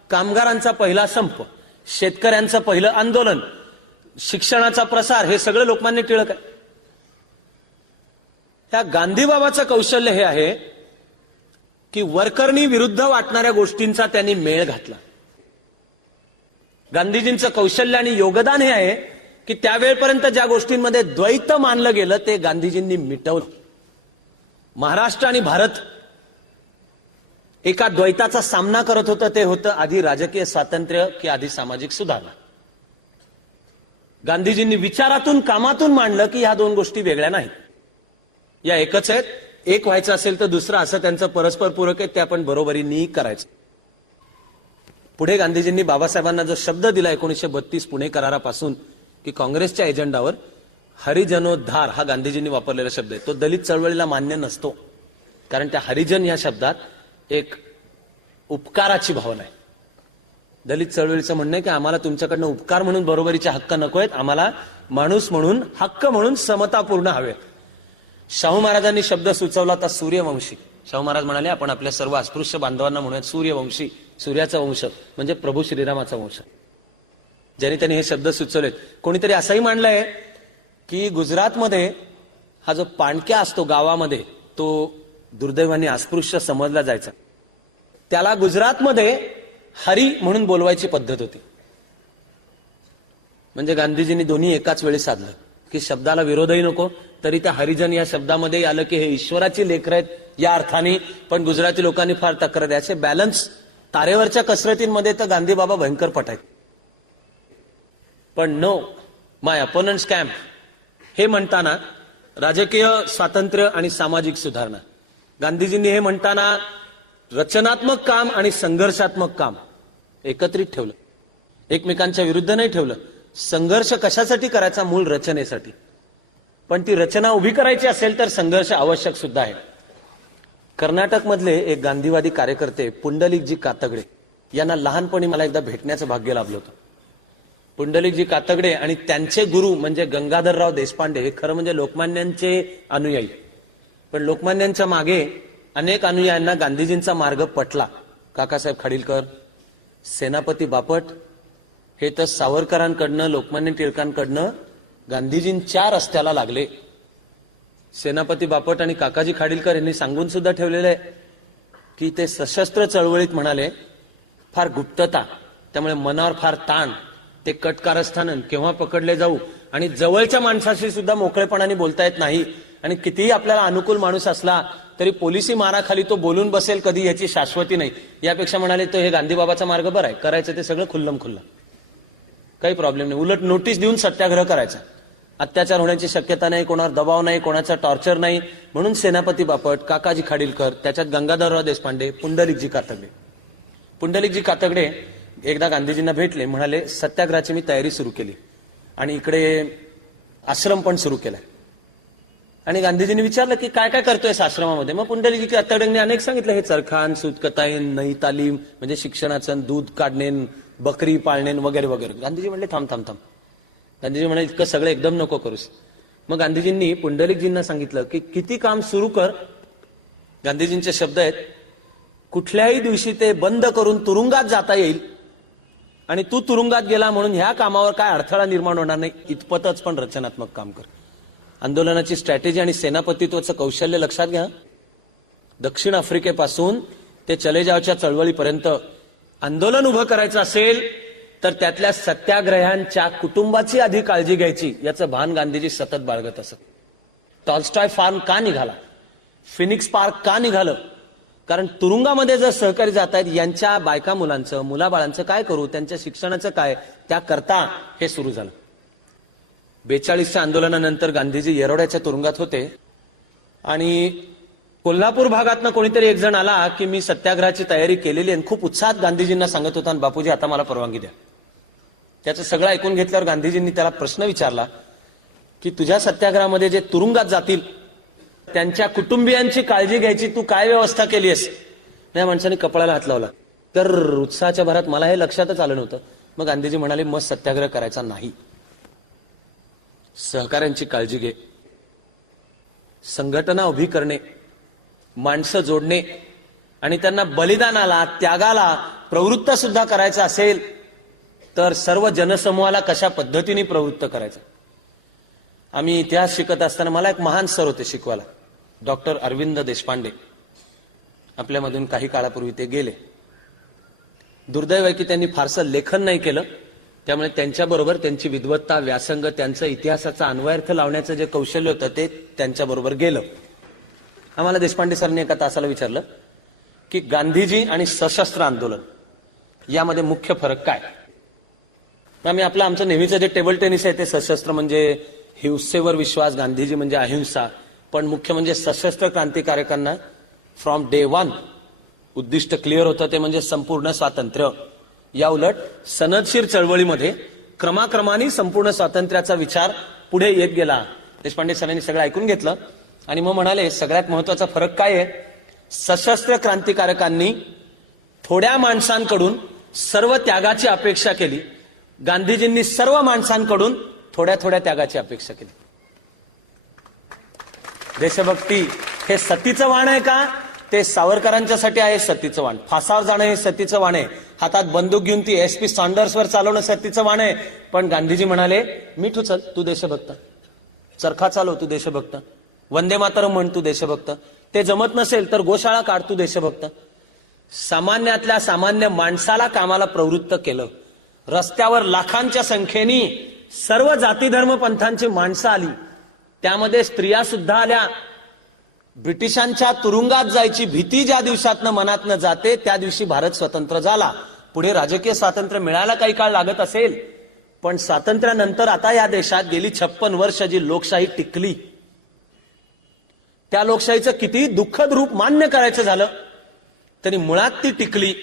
कामगारांचा पहिला संप, शेतकऱ्यांचं पहिलं आंदोलन, शिक्षणाचा प्रसार, हे सगळं लोकमान्य टिळक आहे. त्या गांधीबाबाचं कौशल्य हे आहे की वरकरणी विरुद्ध वाटणाऱ्या गोष्टींचा त्यांनी मेळ घातला. गांधीजींचं कौशल्य आणि योगदान हे आहे की त्यावेळपर्यंत ज्या गोष्टींमध्ये द्वैत मानलं गेलं ते गांधीजींनी मिटवलं. महाराष्ट्र आणि भारत एका द्वैताचा सामना करत होतं, ते होतं आधी राजकीय स्वातंत्र्य की आधी सामाजिक सुधारणा. गांधीजींनी विचारातून कामातून मांडलं की ह्या दोन गोष्टी वेगळ्या नाहीत, या एकच आहेत. एक व्हायचं असेल तर दुसरं असं त्यांचं परस्पर पूरक आहे, ते आपण बरोबरीने करायचं. पुढे गांधीजींनी बाबासाहेबांना जो शब्द दिला 1932 पुणे करारापासून की काँग्रेसच्या एजेंडावर हरिजनोद्धार, हा गांधीजींनी वापरलेला शब्द आहे. तो दलित चळवळीला मान्य नसतो, कारण त्या हरिजन या शब्दात एक उपकाराची भावना आहे. दलित चळवळीचं म्हणणं आहे की आम्हाला तुमच्याकडनं उपकार म्हणून बरोबरीचे हक्क नको आहेत, आम्हाला माणूस म्हणून, हक्क म्हणून समतापूर्ण हवेत. शाहू महाराजांनी शब्द सुचवला होता सूर्यवंशी. शाहू महाराज म्हणाले आपण आपल्या सर्व अस्पृश्य बांधवांना म्हणूयात सूर्यवंशी, सूर्याचा वंश म्हणजे प्रभू श्रीरामाचा वंश. ज्यांनी त्यांनी हे शब्द सुचवलेत. कोणीतरी असंही मांडलंय की गुजरातमध्ये हा जो पाणक्या असतो गावामध्ये, तो दुर्दैवाने अस्पृश्य समजला जायचा. त्याला गुजरातमध्ये हरी म्हणून बोलवायची पद्धत होती. म्हणजे गांधीजींनी दोन्ही एकाच वेळी साधलं की शब्दाला विरोधही नको, तरी त्या हरिजन या शब्दामध्ये आलं की हे ईश्वराची लेकरं आहेत या अर्थाने, पण गुजराती लोकांनी फार तक्रार द्यायचे. बॅलन्स तारेवरच्या कसरतींमध्ये तर गांधी बाबा भयंकर पटायत. पण नो माय अपोनंट्स कॅम्प हे म्हणताना राजकीय स्वातंत्र्य आणि सामाजिक सुधारणा, गांधीजींनी हे म्हणताना रचनात्मक काम आणि संघर्षात्मक काम एकत्रित ठेवलं, एकमेकांच्या विरुद्ध नाही ठेवलं. संघर्ष कशासाठी करायचा? मूळ रचनेसाठी. पण ती रचना उभी करायची असेल तर संघर्ष आवश्यक सुद्धा आहे. कर्नाटकमधले एक गांधीवादी कार्यकर्ते पुंडलिकजी कातगडे यांना लहानपणी मला एकदा भेटण्याचं भाग्य लाभलं होतं. पुंडलिकजी कातगडे आणि त्यांचे गुरु म्हणजे गंगाधरराव देशपांडे हे खरं म्हणजे लोकमान्यांचे अनुयायी. पण लोकमान्यांच्या मागे अनेक अनुयायांना गांधीजींचा मार्ग पटला. काकासाहेब खाडीलकर, सेनापती बापट हे तर सावरकरांकडनं, लोकमान्य टिळकांकडनं गांधीजींच्या रस्त्याला लागले. सेनापती बापट आणि काकाजी खाडीलकर यांनी सांगून सुद्धा ठेवलेलं आहे की ते सशस्त्र चळवळीत म्हणाले फार गुप्तता, त्यामुळे मनावर फार ताण, ते कटकारस्थानन केव्हा पकडले जाऊ आणि जवळच्या माणसाशी सुद्धा मोकळेपणाने बोलता येत नाही. आणि कितीही आपल्याला अनुकूल माणूस असला तरी पोलिसी माराखाली तो बोलून बसेल कधी याची शाश्वती नाही. यापेक्षा म्हणाले तो हे गांधीबाबाचा मार्ग बरा आहे, करायचं ते सगळं खुल्लम खुल्ला, काही प्रॉब्लेम नाही. उलट नोटीस देऊन सत्याग्रह करायचा, अत्याचार होण्याची शक्यता नाही, कोणावर दबाव नाही, कोणाचा टॉर्चर नाही. म्हणून सेनापती बापट, काकाजी खाडीलकर, त्याच्यात गंगाधरराव देशपांडे, पुंडलिकजी कातगडे. पुंडलिकजी कातगडे एकदा गांधीजींना भेटले, म्हणाले सत्याग्रहाची मी तयारी सुरू केली आणि इकडे आश्रम पण सुरू केलाय. आणि गांधीजींनी विचारलं की काय काय करतोय आश्रमामध्ये? मग पुंडलिकजी कातगडेंनी अनेक सांगितलं, हे चरखान, सूतकताईन, नई तालीम म्हणजे शिक्षणाचं, दूध काढणे, बकरी पाळणे वगैरे वगैरे. गांधीजी म्हणले थांब थांब थांब. गांधीजी म्हणाले इतकं सगळं एकदम नको करूस. मग गांधीजींनी पुंडलिकजींना सांगितलं की किती काम सुरू कर. गांधीजींचे शब्द आहेत, कुठल्याही दिवशी ते बंद करून तुरुंगात जाता येईल आणि तू तुरुंगात गेला म्हणून ह्या कामावर काय अडथळा निर्माण होणार नाही, इतपतच पण रचनात्मक काम कर. आंदोलनाची स्ट्रॅटेजी आणि सेनापतित्वाचं कौशल्य लक्षात घ्या. दक्षिण आफ्रिकेपासून ते चलेजावच्या चळवळीपर्यंत आंदोलन उभं करायचं असेल तर त्यातल्या सत्याग्रह्यांच्या कुटुंबाची आधी काळजी घ्यायची, याचं भान गांधीजी सतत बाळगत असत. टॉल्स्टॉय फार्म का निघाला, फिनिक्स पार्क का निघालं? कारण तुरुंगामध्ये जर सहकारी जात आहेत, यांच्या बायका मुलांचं, मुलाबाळांचं काय करू, त्यांच्या शिक्षणाचं काय, त्याकरता हे सुरू झालं. 42च्या आंदोलनानंतर गांधीजी येरवड्याच्या तुरुंगात होते आणि कोल्हापूर भागातनं कोणीतरी एक जण आला की मी सत्याग्रहाची तयारी केलेली आणि खूप उत्साहात गांधीजींना सांगत होता, आणि बापूजी आता मला परवानगी द्या. त्याचं सगळं ऐकून घेतल्यावर गांधीजींनी त्याला प्रश्न विचारला की तुझ्या सत्याग्रहामध्ये जे तुरुंगात जातील त्यांच्या कुटुंबियांची काळजी घ्यायची तू काय व्यवस्था केली आहेस? त्या माणसाने कपाळाला हात लावला. तर उत्साहाच्या भरात मला हे लक्षातच आलं नव्हतं. मग गांधीजी म्हणाले मग सत्याग्रह करायचा नाही, सहकाऱ्यांची काळजी घे, संघटना उभी करणे, माणसं जोडणे आणि त्यांना बलिदानाला, त्यागाला प्रवृत्त सुद्धा करायचं असेल तर सर्व जनसमूहाला कशा पद्धतीने प्रवृत्त करायचं. आम्ही इतिहास शिकत असताना मला एक महान सर होते शिकवायला, डॉक्टर अरविंद देशपांडे. आपल्यामधून काही काळापूर्वी ते गेले. दुर्दैव आहे की त्यांनी फारसं लेखन नाही केलं, त्यामुळे त्यांच्याबरोबर त्यांची विद्वत्ता, व्यासंग, त्यांचं इतिहासाचा अन्वयार्थ लावण्याचं जे कौशल्य होतं ते त्यांच्याबरोबर गेलं. आम्हाला देशपांडे सरांनी एका तासाला विचारलं की गांधीजी आणि सशस्त्र आंदोलन यामध्ये मुख्य फरक काय. आम्ही आमचं नेहमीचं जे टेबल टेनिस आहे ते सशस्त्र म्हणजे हिंसेवर विश्वास, गांधीजी म्हणजे अहिंसा, पण मुख्य म्हणजे सशस्त्र क्रांतिकारकांना फ्रॉम डे वन उद्दिष्ट क्लिअर होतं, ते म्हणजे संपूर्ण स्वातंत्र्य. या उलट सनदशीर चळवळीमध्ये क्रमाक्रमाने संपूर्ण स्वातंत्र्याचा विचार पुढे येत गेला. देशपांडे सरांनी सगळं ऐकून घेतलं आणि मग म्हणाले सगळ्यात महत्वाचा फरक काय आहे. सशस्त्र क्रांतिकारकांनी थोड्या माणसांकडून सर्व त्यागाची अपेक्षा केली, गांधीजींनी सर्व माणसांकडून थोड्या थोड्या त्यागाची अपेक्षा केली. देशभक्ती हे सतीचं वाण आहे का, ते सावरकरांच्यासाठी आहे सतीचं वाण. फासावर जाणं हे सतीचं वाण आहे, हातात बंदूक घेऊन ती SP सॉन्डर्सवर चालवणं सतीचं वाण आहे. पण गांधीजी म्हणाले मीठ उचल तू देशभक्त, चरखा चालव तू देशभक्त, वंदे मातरम म्हण तू देशभक्त, ते जमत नसेल तर गोशाळा काढ तू देशभक्त. सामान्यातल्या सामान्य माणसाला कामाला प्रवृत्त केलं. रस्त्यावर लाखांच्या संख्येने सर्व जाती धर्म पंथांची माणसं आली, त्यामध्ये स्त्रिया सुद्धा आल्या. ब्रिटिशांच्या तुरुंगात जायची भीती ज्या दिवसातनं मनातनं जाते त्या दिवशी भारत स्वतंत्र झाला. पुढे राजकीय स्वातंत्र्य मिळायला काही काळ लागत असेल, पण स्वातंत्र्यानंतर आता या देशात गेली 56 वर्ष जी लोकशाही टिकली, त्या लोकशाहीचं किती दुःखद रूप मान्य करायचं झालं तरी मुळात ती टिकली,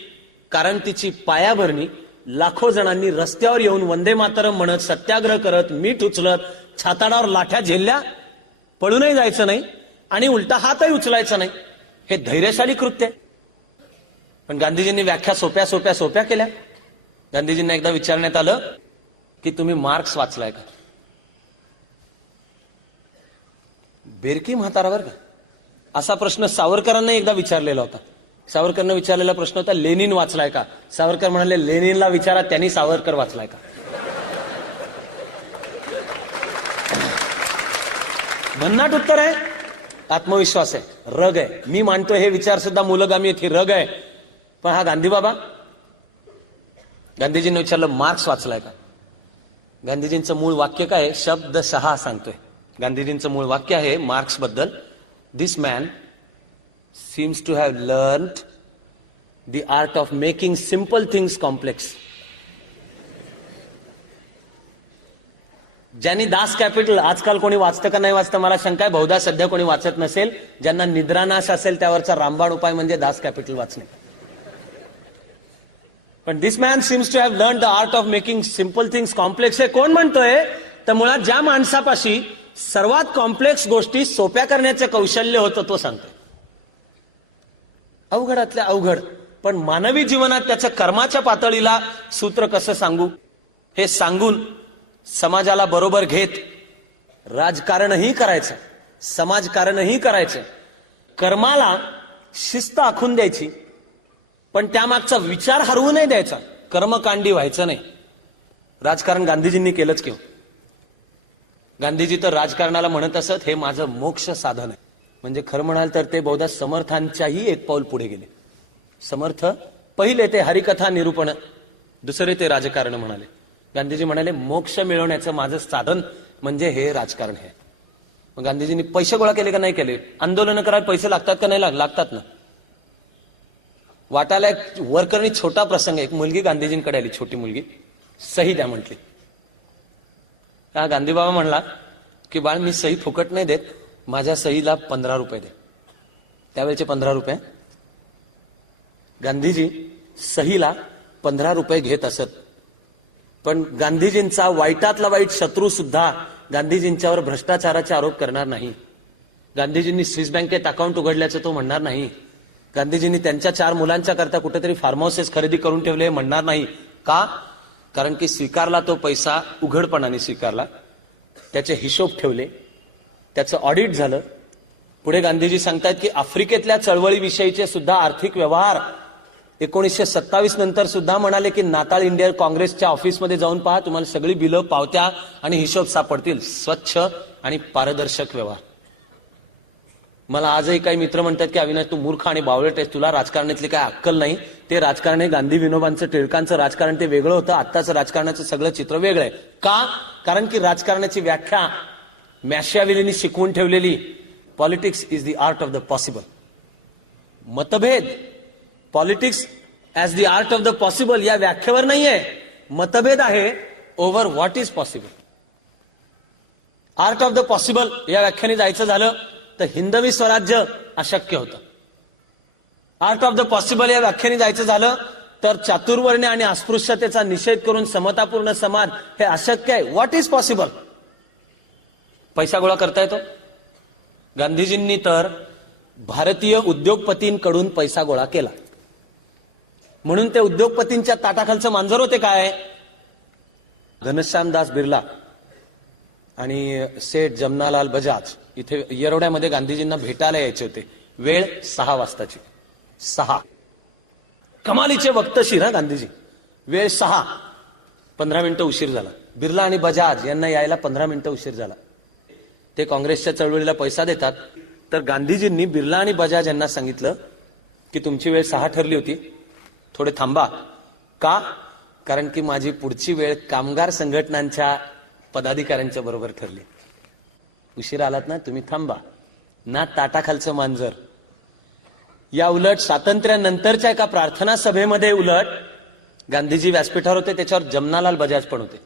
कारण तिची पायाभरणी लाखो जणांनी रस्त्यावर येऊन वंदे मातरम म्हणत, सत्याग्रह करत, मीठ उचलत, छाताडावर लाठ्या झेलल्या, पळूनही जायचं नाही आणि उलटा हातही उचलायचा नाही. हे धैर्यशाली कृत्य. पण गांधीजींनी व्याख्या सोप्या सोप्या सोप्या केल्या. गांधीजींना एकदा विचारण्यात आलं की तुम्ही मार्क्स वाचलाय का. बेरकी म्हातारावर का असा प्रश्न सावरकरांना एकदा विचारलेला होता. सावरकरांना विचारलेला प्रश्न होता लेनिन वाचलाय का. सावरकर म्हणाले लेनिनला विचारा, त्यांनी सावरकर वाचलाय का. भन्नाट उत्तर आहे. आत्मविश्वास आहे, रग आहे. मी मानतो हे विचार सुद्धा मूलगामी आहेत, ही रग आहे. पण हा गांधी बाबा, गांधीजींनी विचारलं मार्क्स वाचलाय का. गांधीजींचं मूळ वाक्य काय आहे, शब्दशः सांगतोय. गांधीजींचं मूळ वाक्य आहे मार्क्स बद्दल, दिस man seems to have learned the art of making simple things complex. ज्यांनी दास कॅपिटल, आजकाल कोणी वाचतं का नाही वाचतं मला शंका आहे, बहुधा सध्या कोणी वाचत नसेल. ज्यांना निद्रानाश असेल त्यावरचा रामबाण उपाय म्हणजे दास कॅपिटल वाचणे. पण this man seems to have learn the art of making simple things complex हे कोण म्हणतोय, तर मुळात ज्या माणसापाशी सर्वात कॉम्प्लेक्स गोष्टी सोप्या करण्याचं कौशल्य होतं तो सांगतोय. अवघडातल्या अवघड, पण मानवी जीवनात त्याच्या कर्माच्या पातळीला सूत्र कसं सांगू हे सांगून समाजाला बरोबर घेत राजकारणही करायचं, समाजकारणही करायचं. कर्माला शिस्त आखून द्यायची, पण त्यामागचा विचार हरवू नाही द्यायचा. कर्मकांडी व्हायचं नाही. राजकारण गांधीजींनी केलंच किंवा गांधीजी तर राजकारणाला म्हणत असत हे माझं मोक्ष साधन आहे. म्हणजे खरं म्हणाल तर ते बहुधा समर्थांच्याही एक पाऊल पुढे गेले. समर्थ पहिले ते हरिकथा निरूपण, दुसरे ते राजकारण म्हणाले. गांधीजी म्हणाले मोक्ष मिळवण्याचं माझं साधन म्हणजे हे राजकारण आहे. मग गांधीजींनी पैसे गोळा केले का नाही केले. आंदोलन करायला पैसे लागतात का नाही लागतात ना. वाटायला एक वरकरणी छोटा प्रसंग, एक मुलगी गांधीजींकडे आली, छोटी मुलगी, सही द्या म्हटली. हा गांधी बाबा म्हणला की बाळ मी सही फुकट नाही देत, माझ्या सहीला 15 रुपये दे. त्यावेळेचे 15 रुपये. गांधीजी सहीला 15 रुपये घेत असत. पण गांधीजींचा वाईटातला वाईट शत्रू सुद्धा गांधीजींच्यावर भ्रष्टाचाराचे आरोप करणार नाही. गांधीजींनी स्विस बँकेत अकाउंट उघडल्याचं तो म्हणणार नाही. गांधीजींनी त्यांच्या 4 मुलांच्या करता कुठेतरी फार्म हाऊसेस खरेदी करून ठेवले म्हणणार नाही. का? कारण की स्वीकारला तो पैसा उघडपणाने स्वीकारला, त्याचे हिशोब ठेवले, त्याचं ऑडिट झालं. पुढे गांधीजी सांगतायत की आफ्रिकेतल्या चळवळीविषयीचे सुद्धा आर्थिक व्यवहार 1927 नंतर सुद्धा म्हणाले की नाताळ इंडिया काँग्रेसच्या ऑफिसमध्ये जाऊन पहा, तुम्हाला सगळी बिलं, पावत्या आणि हिशोब सापडतील. स्वच्छ आणि पारदर्शक व्यवहार. मला आजही काही मित्र म्हणतात की अविनाश तू मूर्ख आणि बावळट आहेस, तुला राजकारणातली काय अक्कल नाही. ते राजकारण आहे गांधी विनोबांचं टिळकांचं राजकारण, ते वेगळं होतं. आत्ताचं राजकारणाचं सगळं चित्र वेगळं आहे. का? कारण की राजकारणाची व्याख्या मॅशियावेलींनी शिकवून ठेवलेली, politics is the art of the possible. मतभेद politics as the art of the possible या व्याख्येवर नाहीये. मतभेद आहे over what is possible. Art of the possible या व्याख्याने जायचं झालं तर हिंदवी स्वराज्य अशक्य होतं. आर्ट ऑफ द पॉसिबल या व्याख्याने जायचं झालं तर चातुर्वर्ण्य आणि अस्पृश्यतेचा निषेध करून समतापूर्ण समाज हे अशक्य आहे. What is possible? पैसा गोळा करता येतो. गांधीजींनी तर भारतीय उद्योगपतींकडून पैसा गोळा केला. म्हणून ते उद्योगपतींच्या ताटाखालचं मांजर होते काय? घनश्यामदास बिर्ला आणि सेठ जमनालाल बजाज इथे येरवड्यामध्ये गांधीजींना भेटायला यायचे होते. वेळ 6 वाजताची. 6 कमालीचे वक्तशीर हा गांधीजी. वेळ 6, 15 मिनिटं उशीर झाला. बिर्ला आणि बजाज यांना यायला 15 मिनिटं उशीर झाला. ते काँग्रेसच्या चळवळीला पैसा देतात. तर गांधीजींनी बिर्ला आणि बजाज यांना सांगितलं की तुमची वेळ 6 ठरली होती, थोडे थांबा. का? कारण की माझी पुढची वेळ कामगार संघटनांच्या पदाधिकाऱ्यांच्या बरोबर ठरली. उशीर आलात ना, तुम्ही थांबा ना. ताटाखालचं मांजर. या उलट स्वातंत्र्यानंतरच्या एका प्रार्थना सभेमध्ये उलट गांधीजी व्यासपीठावर होते, त्याच्यावर जमनालाल बजाज पण होते.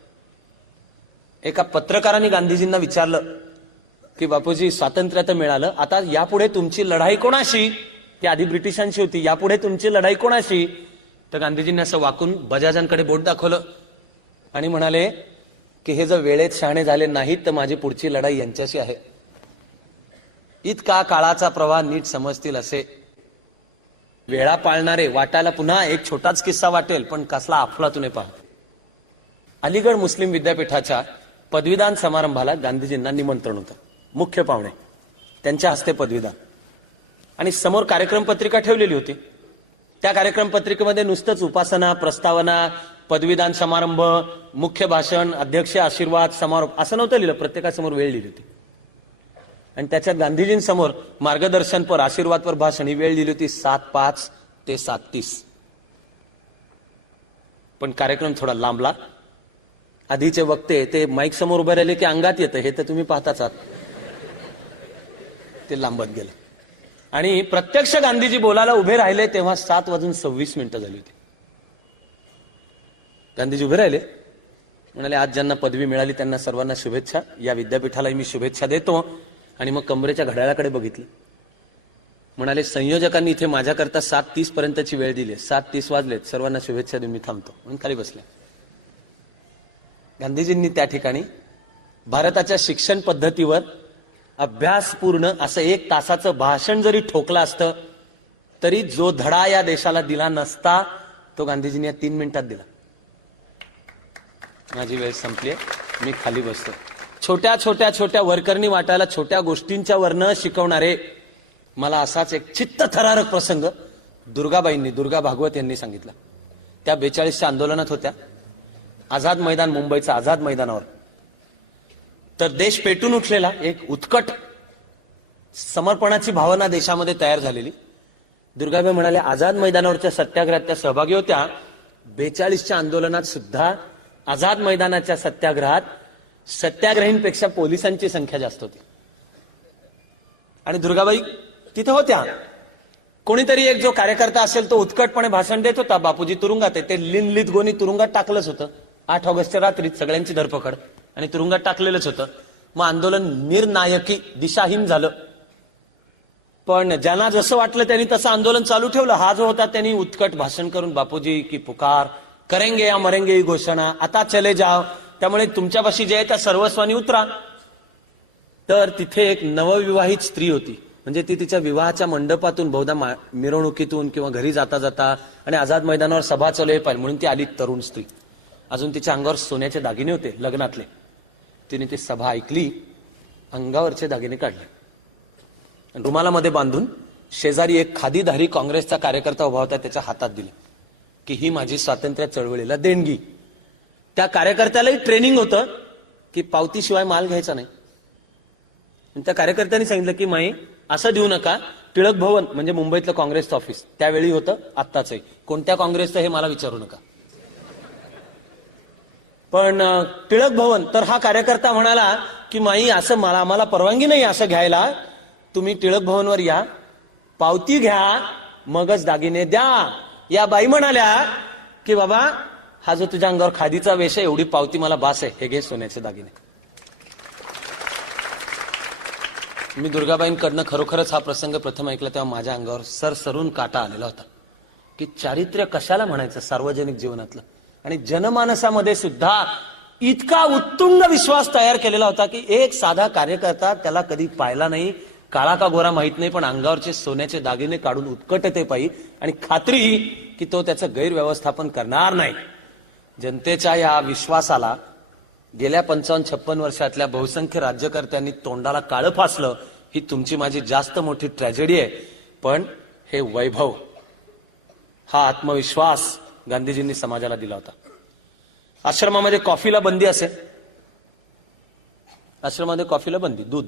एका पत्रकारांनी गांधीजींना विचारलं की बापूजी स्वातंत्र्य तर मिळालं, आता यापुढे तुमची लढाई कोणाशी? ती आधी ब्रिटिशांशी होती, यापुढे तुमची लढाई कोणाशी? तर गांधीजींनी असं वाकून बजाजांकडे बोट दाखवलं आणि म्हणाले की हे जर वेळेत शहाणे झाले नाहीत तर माझी पुढची लढाई यांच्याशी आहे. इतका काळाचा प्रवाह नीट समजतील असे वेळा पाळणारे. वाटायला पुन्हा एक छोटाच किस्सा वाटेल, पण कसला अफलातून पहा. अलीगड मुस्लिम विद्यापीठाच्या पदवीदान समारंभाला गांधीजींना निमंत्रण होतं. मुख्य पाहुणे, त्यांच्या हस्ते पदवीदान. आणि समोर कार्यक्रम पत्रिका ठेवलेली होती. त्या कार्यक्रम पत्रिकेमध्ये नुसतंच उपासना, प्रस्तावना, पदवीदान समारंभ, मुख्य भाषण, अध्यक्ष आशीर्वाद, समारोप असं नव्हतं लिहिलं. प्रत्येकासमोर वेळ लिहिली होती. आणि त्याच्यात गांधीजींसमोर मार्गदर्शनपर, आशीर्वादपर भाषण ही वेळ लिहिली होती 7:05 ते 7:30. पण कार्यक्रम थोडा लांबला. आधीचे वक्ते ते माईक समोर उभे राहिले की अंगात येतं, हे तर तुम्ही पाहताच आहात. ते लांबत गेलं आणि प्रत्यक्ष गांधीजी बोलायला उभे राहिले तेव्हा 7:26 झाली होती. गांधीजी उभे राहिले, म्हणाले आज ज्यांना पदवी मिळाली त्यांना सर्वांना शुभेच्छा. या विद्यापीठालाही मी शुभेच्छा देतो. आणि मग कमरेच्या घड्याळाकडे बघितलं. म्हणाले संयोजकांनी इथे माझ्याकरता 7:30 पर्यंतची वेळ दिली. 7:30 वाजलेत, सर्वांना शुभेच्छा देऊन मी थांबतो म्हणून खाली बसले. गांधीजींनी त्या ठिकाणी भारताच्या शिक्षण पद्धतीवर अभ्यासपूर्ण असं 1 तासाचं भाषण जरी ठोकलं असतं तरी जो धडा या देशाला दिला नसता तो गांधीजींनी या 3 मिनिटात दिला. माझी वेळ संपली, मी खाली बसतो. छोट्या छोट्या छोट्या वरकरणी वाटायला छोट्या गोष्टींच्या वरनं शिकवणारे. मला असाच एक चित्तथरारक प्रसंग दुर्गाबाईंनी, दुर्गा भागवत यांनी सांगितला. त्या 42च्या आंदोलनात होत्या. आझाद मैदान, मुंबईचं आझाद मैदानावर. तर देश पेटून उठलेला, एक उत्कट समर्पणाची भावना देशामध्ये तयार झालेली. दुर्गाबाई म्हणाले आझाद मैदानावरच्या सत्याग्रहात त्या सहभागी होत्या. 42च्या आंदोलनात सुद्धा आझाद मैदानाच्या सत्याग्रहात सत्याग्रहींपेक्षा पोलिसांची संख्या जास्त होती. आणि दुर्गाबाई तिथे होत्या. कोणीतरी एक जो कार्यकर्ता असेल तो उत्कटपणे भाषण देत होता, बापूजी तुरुंगात आहे. ते लिनलित गोनी तुरुंगात टाकलंच होतं. 8 ऑगस्टच्या रात्रीत सगळ्यांची धरपकड आणि तुरुंगात टाकलेलंच होतं. मग आंदोलन निर्नायकी, दिशाहीन झालं. पण ज्यांना जसं वाटलं त्यांनी तसं आंदोलन चालू ठेवलं. हा जो होता त्यांनी उत्कट भाषण करून बापूजी की पुकार, करेंगे या मरेंगे ही घोषणा, आता चले जाओ, त्यामुळे तुमच्यापाशी जे आहे त्या सर्वस्वानी उतरा. तर तिथे एक नवविवाहित स्त्री होती. म्हणजे ती तिच्या विवाहाच्या मंडपातून, बहुधा मिरवणुकीतून किंवा घरी जाता जाता, आणि आझाद मैदानावर सभा चालू आहे पाहिजे म्हणून ती आली. तरुण स्त्री, अजून तिच्या अंगावर सोन्याचे दागिने होते लग्नातले. तिने ती सभा ऐकली, अंगावरचे दागिने काढले, रुमालामध्ये बांधून शेजारी एक खादीधारी काँग्रेसचा कार्यकर्ता उभा होता त्याच्या हातात दिले. की ही माझी स्वातंत्र्य चळवळीला देणगी. त्या कार्यकर्त्यालाही ट्रेनिंग होतं की पावतीशिवाय माल घ्यायचा नाही. आणि त्या कार्यकर्त्यांनी सांगितलं की माई असं देऊ नका. टिळक भवन म्हणजे मुंबईतलं काँग्रेसचं ऑफिस त्यावेळी होतं, आत्ताचंही. कोणत्या काँग्रेसचं हे मला विचारू नका. पण टिळक भवन, तर हा कार्यकर्ता म्हणाला की माई असं आम्हाला परवानगी नाही असं घ्यायला. तुम्ही टिळक भवनवर या, पावती घ्या, मगच दागिने द्या. या बाई म्हणाल्या की बाबा हा जो तुझ्या अंगावर खादीचा वेश आहे, एवढी पावती मला बास आहे, हे घे सोन्याचे दागिने. मी दुर्गाबाईंकडनं खरोखरच हा प्रसंग प्रथम ऐकला तेव्हा माझ्या अंगावर सरसरून काटा आलेला होता की चारित्र्य कशाला म्हणायचं सार्वजनिक जीवनातलं. आणि जनमानसामध्ये सुद्धा इतका उत्तुंग विश्वास तयार केलेला होता की एक साधा कार्यकर्ता, त्याला कधी पाहिला नाही, काळा का गोरा माहित नाही, पण अंगावरचे सोन्याचे दागिने काढून उत्कटते पायी आणि खात्री की तो त्याचं गैरव्यवस्थापन करणार नाही. जनतेच्या या विश्वासाला गेल्या 55-56 वर्षातल्या बहुसंख्य राज्यकर्त्यांनी तोंडाला काळं फासलं. ही तुमची माझी जास्त मोठी ट्रॅजेडी आहे. पण हे वैभव, हा आत्मविश्वास गांधीजींनी समाजाला दिला होता. आश्रमामध्ये कॉफीला बंदी असे, आश्रमामध्ये कॉफीला बंदी, दूध.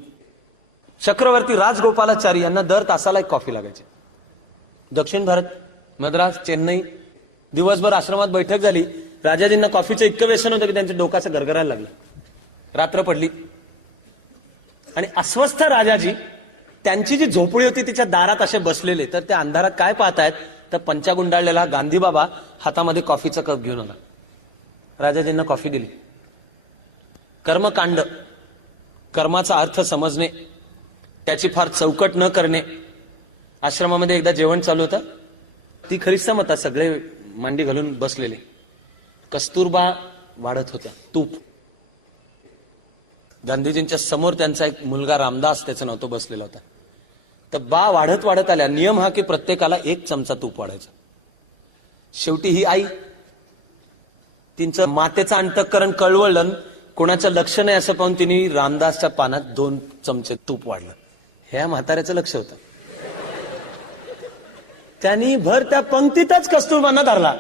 चक्रवर्ती राजगोपालाचारी यांना दर तासाला एक कॉफी लागायची. दक्षिण भारत, मद्रास, चेन्नई, दिवसभर आश्रमात बैठक झाली. राजाजींना कॉफीचं इतकं व्यसन होतं की त्यांच्या डोकाचं गरगरायला लागलं. रात्र पडली आणि अस्वस्थ राजाजी त्यांची जी झोपडी होती तिच्या दारात असे बसलेले. तर त्या अंधारात काय पाहतायत, तर पंचा गुंडाळलेला गांधी बाबा हातामध्ये कॉफीचा कप घेऊन आला. राजाजींना कॉफी दिली. कर्मकांड, कर्माचा अर्थ समजणे, त्याची फार चौकट न करणे. आश्रमामध्ये एकदा जेवण चालू होतं, ती खरी समता सगळे मांडी घालून बसलेले. कस्तुरबा वाढत होत्या तूप. गांधीजींच्या समोर त्यांचा एक मुलगा रामदास, त्याचं नाव, तो बसलेला होता. तर बा वाढत वाढत आल्या. नियम हा की प्रत्येकाला 1 चमचा तूप वाढायचा. शेवटी ही आई, तिचं मातेचं अंतःकरण कळवळलं, कोणाचं लक्ष नाही असं पाहून तिने रामदासच्या पानात 2 चमचे तूप वाढलं. ह्या म्हाताऱ्याचं लक्ष होतं. त्यांनी भर त्या पंक्तीतच कस्तुरबांना धरला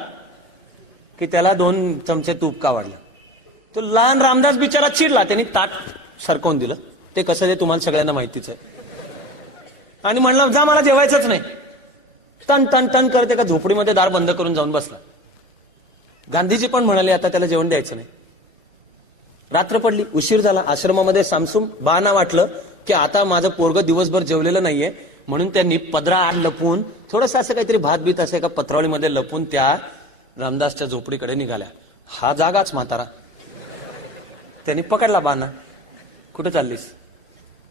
की त्याला 2 चमचे तूप का वाढलं. तो लहान रामदास बिचारा चिडला. त्यांनी ताट सरकवून दिलं. ते कसं ते तुम्हाला सगळ्यांना माहितीच आहे. आणि म्हणलं जा, मला जेवायचंच नाही. टन टन टन करते का झोपडीमध्ये दार बंद करून जाऊन बसला. गांधीजी पण म्हणाले आता त्याला जेवण द्यायचं नाही. रात्र पडली, उशीर झाला. आश्रमामध्ये सामसूम. बाना वाटलं की आता माझं पोरग दिवसभर जेवलेलं नाहीये, म्हणून त्यांनी पदरा आड लपून थोडंसं असं काहीतरी भात बीत असे का पत्रावळीमध्ये लपून त्या रामदासच्या झोपडीकडे निघाल्या. हा जागाच म्हातारा. त्यांनी पकडला बाना. कुठे चाललीस?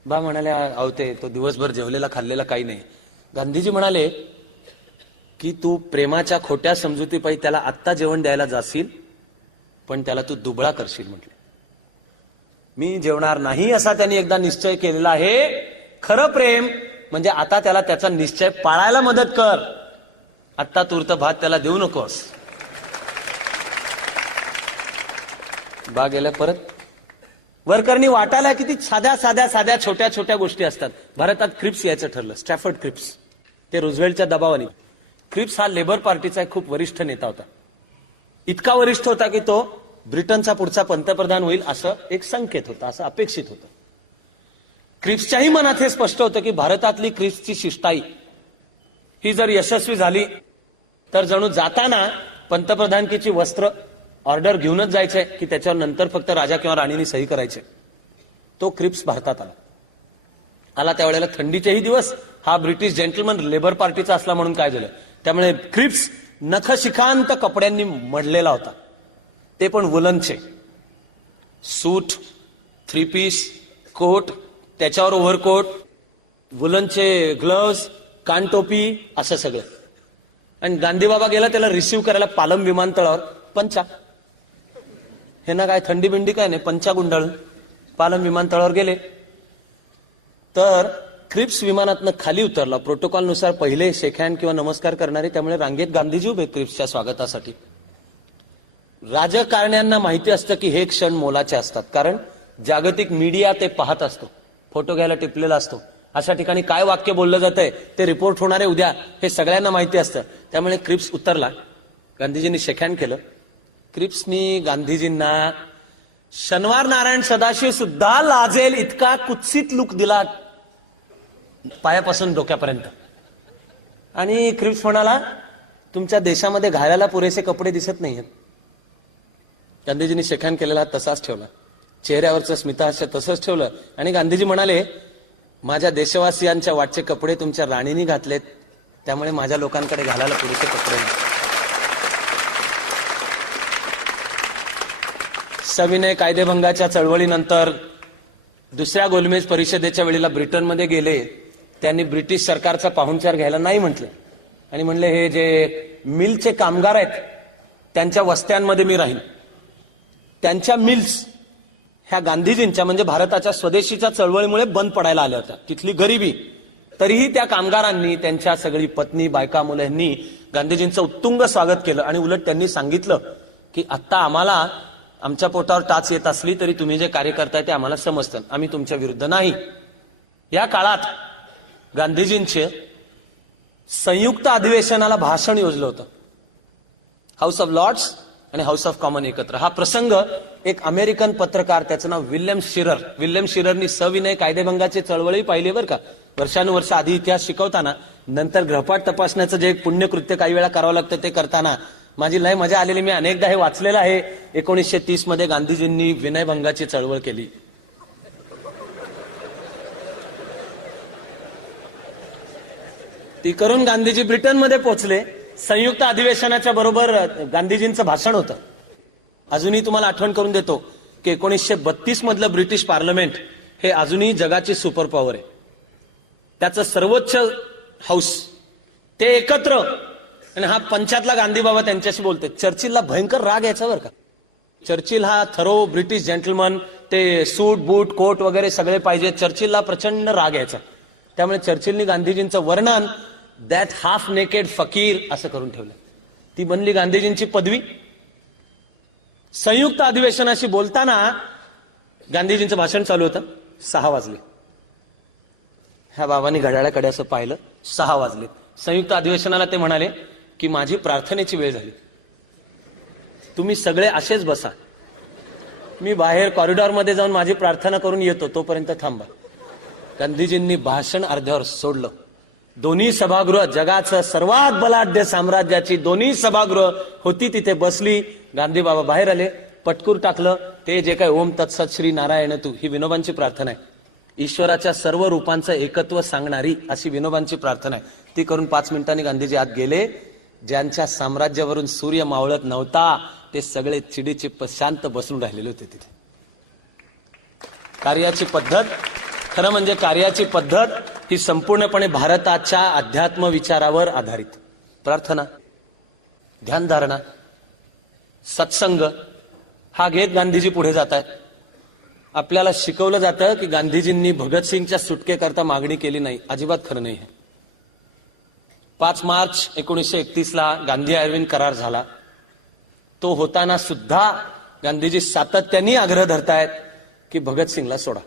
बा म्हणाले आवते, तो दिवसभर जेवलेला खाल्लेला काही नाही. गांधीजी म्हणाले की तू प्रेमाच्या खोट्या समजुतीपायी त्याला आत्ता जेवण द्यायला जाशील, पण त्याला तू दुबळा करशील म्हटले. मी जेवणार नाही असा त्यांनी एकदा निश्चय केलेला आहे. खरं प्रेम म्हणजे आता त्याला त्याचा निश्चय पाळायला मदत कर. आत्ता तूर्त भात त्याला देऊ नकोस. बा गेल्या परत. वरकरणी वाटायला किती साध्या साध्या साध्या छोट्या छोट्या गोष्टी असतात. भारतात क्रिप्स यायचं ठरलं. स्टॅफर्ड क्रिप्स, ते रुझवेल्टच्या दबावाने. क्रिप्स हा लेबर पार्टीचा एक खूप वरिष्ठ नेता होता. इतका वरिष्ठ होता की तो ब्रिटनचा पुढचा पंतप्रधान होईल असं एक संकेत होता, असं अपेक्षित होतं. क्रिप्सच्याही मनात हे स्पष्ट होतं की भारतातली क्रिप्सची शिष्टाई ही जर यशस्वी झाली तर जणू जाताना पंतप्रधानकीची वस्त्र ऑर्डर घेऊनच जायचंय की त्याच्यावर नंतर फक्त राजा किंवा राणीने सही करायचे. तो क्रिप्स भारतात आला त्यावेळेला थंडीचेही दिवस. हा ब्रिटिश जेंटलमन लेबर पार्टीचा असला म्हणून काय झालं, त्यामुळे क्रिप्स नखशिखांत कपड्यांनी मडलेला होता. ते पण वुलनचे. सूट, 3 पीस, कोट, त्याच्यावर ओव्हरकोट, वुलनचे ग्लव्स, कानटोपी, असं सगळं. आणि गांधीबाबा गेला त्याला रिसीव्ह करायला पालम विमानतळावर. पंचा, हे ना काय थंडी बिंडी काय नाही, पंचा गुंडाळून पालम विमानतळावर गेले. तर क्रिप्स विमानातनं खाली उतरला. प्रोटोकॉलनुसार पहिले शेकहँड किंवा नमस्कार करणारे, त्यामुळे रांगेत गांधीजी उभे क्रिप्सच्या स्वागतासाठी. राजकारण्यांना माहिती असतं की हे क्षण मोलाचे असतात, कारण जागतिक मीडिया ते पाहत असतो, फोटो घ्यायला टिपलेला असतो. अशा ठिकाणी काय वाक्य बोललं जातंय ते रिपोर्ट होणारे उद्या, हे सगळ्यांना माहिती असतं. त्यामुळे क्रिप्स उतरला गांधीजींनी शेकहँड केलं. क्रिप्सनी गांधीजींना शनिवार नारायण सदाशिव सुद्धा लाजेल इतका कुत्सित लुक दिला, पायापासून डोक्यापर्यंत. आणि क्रिप्स म्हणाला, तुमच्या देशामध्ये घालायला पुरेसे कपडे दिसत नाहीयेत. गांधीजींनी शेकहँड केलेला तसाच ठेवला, चेहऱ्यावरचं स्मितहास्य तसंच ठेवलं. आणि गांधीजी म्हणाले, माझ्या देशवासियांच्या वाटचे कपडे तुमच्या राणीनी घातलेत, त्यामुळे माझ्या लोकांकडे घालायला पुरेसे कपडे नाही. सविनय कायदेभंगाच्या चळवळीनंतर दुसऱ्या गोलमेज परिषदेच्या वेळेला ब्रिटनमध्ये गेले. त्यांनी ब्रिटिश सरकारचा पाहुणचार घ्यायला नाही म्हटले आणि म्हणले, हे जे मिलचे कामगार आहेत त्यांच्या वस्त्यांमध्ये मी राहीन. त्यांच्या मिल्स ह्या गांधीजींच्या म्हणजे भारताच्या स्वदेशीच्या चळवळीमुळे बंद पडायला आल्या होत्या. तिथली गरिबी, तरीही त्या कामगारांनी, त्यांच्या सगळी पत्नी, बायका, मुलं यांनी गांधीजींचं उत्तुंग स्वागत केलं. आणि उलट त्यांनी सांगितलं की आता आम्हाला आमच्या पोटावर टाच येत असली तरी तुम्ही जे कार्य करताय ते आम्हाला समजतं, आम्ही तुमच्या विरुद्ध नाही. या काळात गांधीजींचे संयुक्त अधिवेशनाला भाषण योजलं होतं. हाऊस ऑफ लॉर्ड्स आणि हाऊस ऑफ कॉमन एकत्र. हा प्रसंग एक अमेरिकन पत्रकार, त्याचं नाव विल्यम शिररनी सविनय कायदेभंगाची चळवळी पाहिली बरं का. वर्षानुवर्ष आधी इतिहास शिकवताना, नंतर ग्रहपाठ तपासण्याचं जे एक पुण्यकृत्य काही वेळा करावं लागतं ते करताना माझी लय मजा आलेली. मी अनेकदा हे वाचलेलं आहे. 1930 मध्ये गांधीजींनी विनयभंगाची चळवळ केली. ती करून गांधीजी ब्रिटनमध्ये पोहोचले. संयुक्त अधिवेशनाच्या बरोबर गांधीजींचं भाषण होतं. अजूनही तुम्हाला आठवण करून देतो की 1932 मधलं ब्रिटिश पार्लमेंट हे अजूनही जगाची सुपर पॉवर आहे. त्याचं सर्वोच्च हाऊस ते एकत्र. आणि हा पंचातला गांधी बाबा त्यांच्याशी बोलते. चर्चिलला भयंकर राग यायचा बरं का. चर्चिल हा थरो ब्रिटिश जेंटलमन, ते सूट बूट कोट वगैरे सगळे पाहिजे. चर्चिलला प्रचंड राग यायचा. त्यामुळे चर्चिलनी गांधीजींचं वर्णन दॅट हाफ नेकेड फकीर असं करून ठेवलं. ती बनली गांधीजींची पदवी. संयुक्त अधिवेशनाशी बोलताना गांधीजींचं भाषण चालू होतं. 6 वाजले. ह्या बाबांनी घड्याळाकडे असं पाहिलं, 6 वाजले. संयुक्त अधिवेशनाला ते म्हणाले की माझी प्रार्थनेची वेळ झाली, तुम्ही सगळे असेच बसा, मी बाहेर कॉरिडॉरमध्ये जाऊन माझी प्रार्थना करून येतो, तोपर्यंत थांबा. गांधीजींनी भाषण अर्ध्यावर सोडलं. दोन्ही सभागृह, जगाचं सर्वात बलाढ्य साम्राज्याची दोन्ही सभागृह होती तिथे बसली. गांधी बाबा बाहेर आले, पटकूर टाकलं. ते जे काय ओम तत्सत श्री नारायण तू, ही विनोबांची प्रार्थना आहे. ईश्वराच्या सर्व रूपांचं एकत्व सांगणारी अशी विनोबांची प्रार्थना आहे. ती करून 5 मिनिटांनी गांधीजी आत गेले. ज्यांच्या साम्राज्यावरून सूर्य मावळत नव्हता ते सगळे चिडीचिप्प शांत बसून राहिलेले होते तिथे. कार्याची पद्धत, खरं म्हणजे कार्याची पद्धत ही संपूर्णपणे भारताच्या अध्यात्म विचारावर आधारित. प्रार्थना, ध्यानधारणा, सत्संग हा घेत गांधीजी पुढे जात आहेत. आपल्याला शिकवलं जातं की गांधीजींनी भगतसिंगच्या सुटकेकरता मागणी केली नाही. अजिबात खरं नाही. 5 मार्च 1931 ला गांधी आयर्विन करार झाला. तो होताना सुद्धा गांधीजी सातत्याने आग्रह धरतायत की भगतसिंगला सोडा.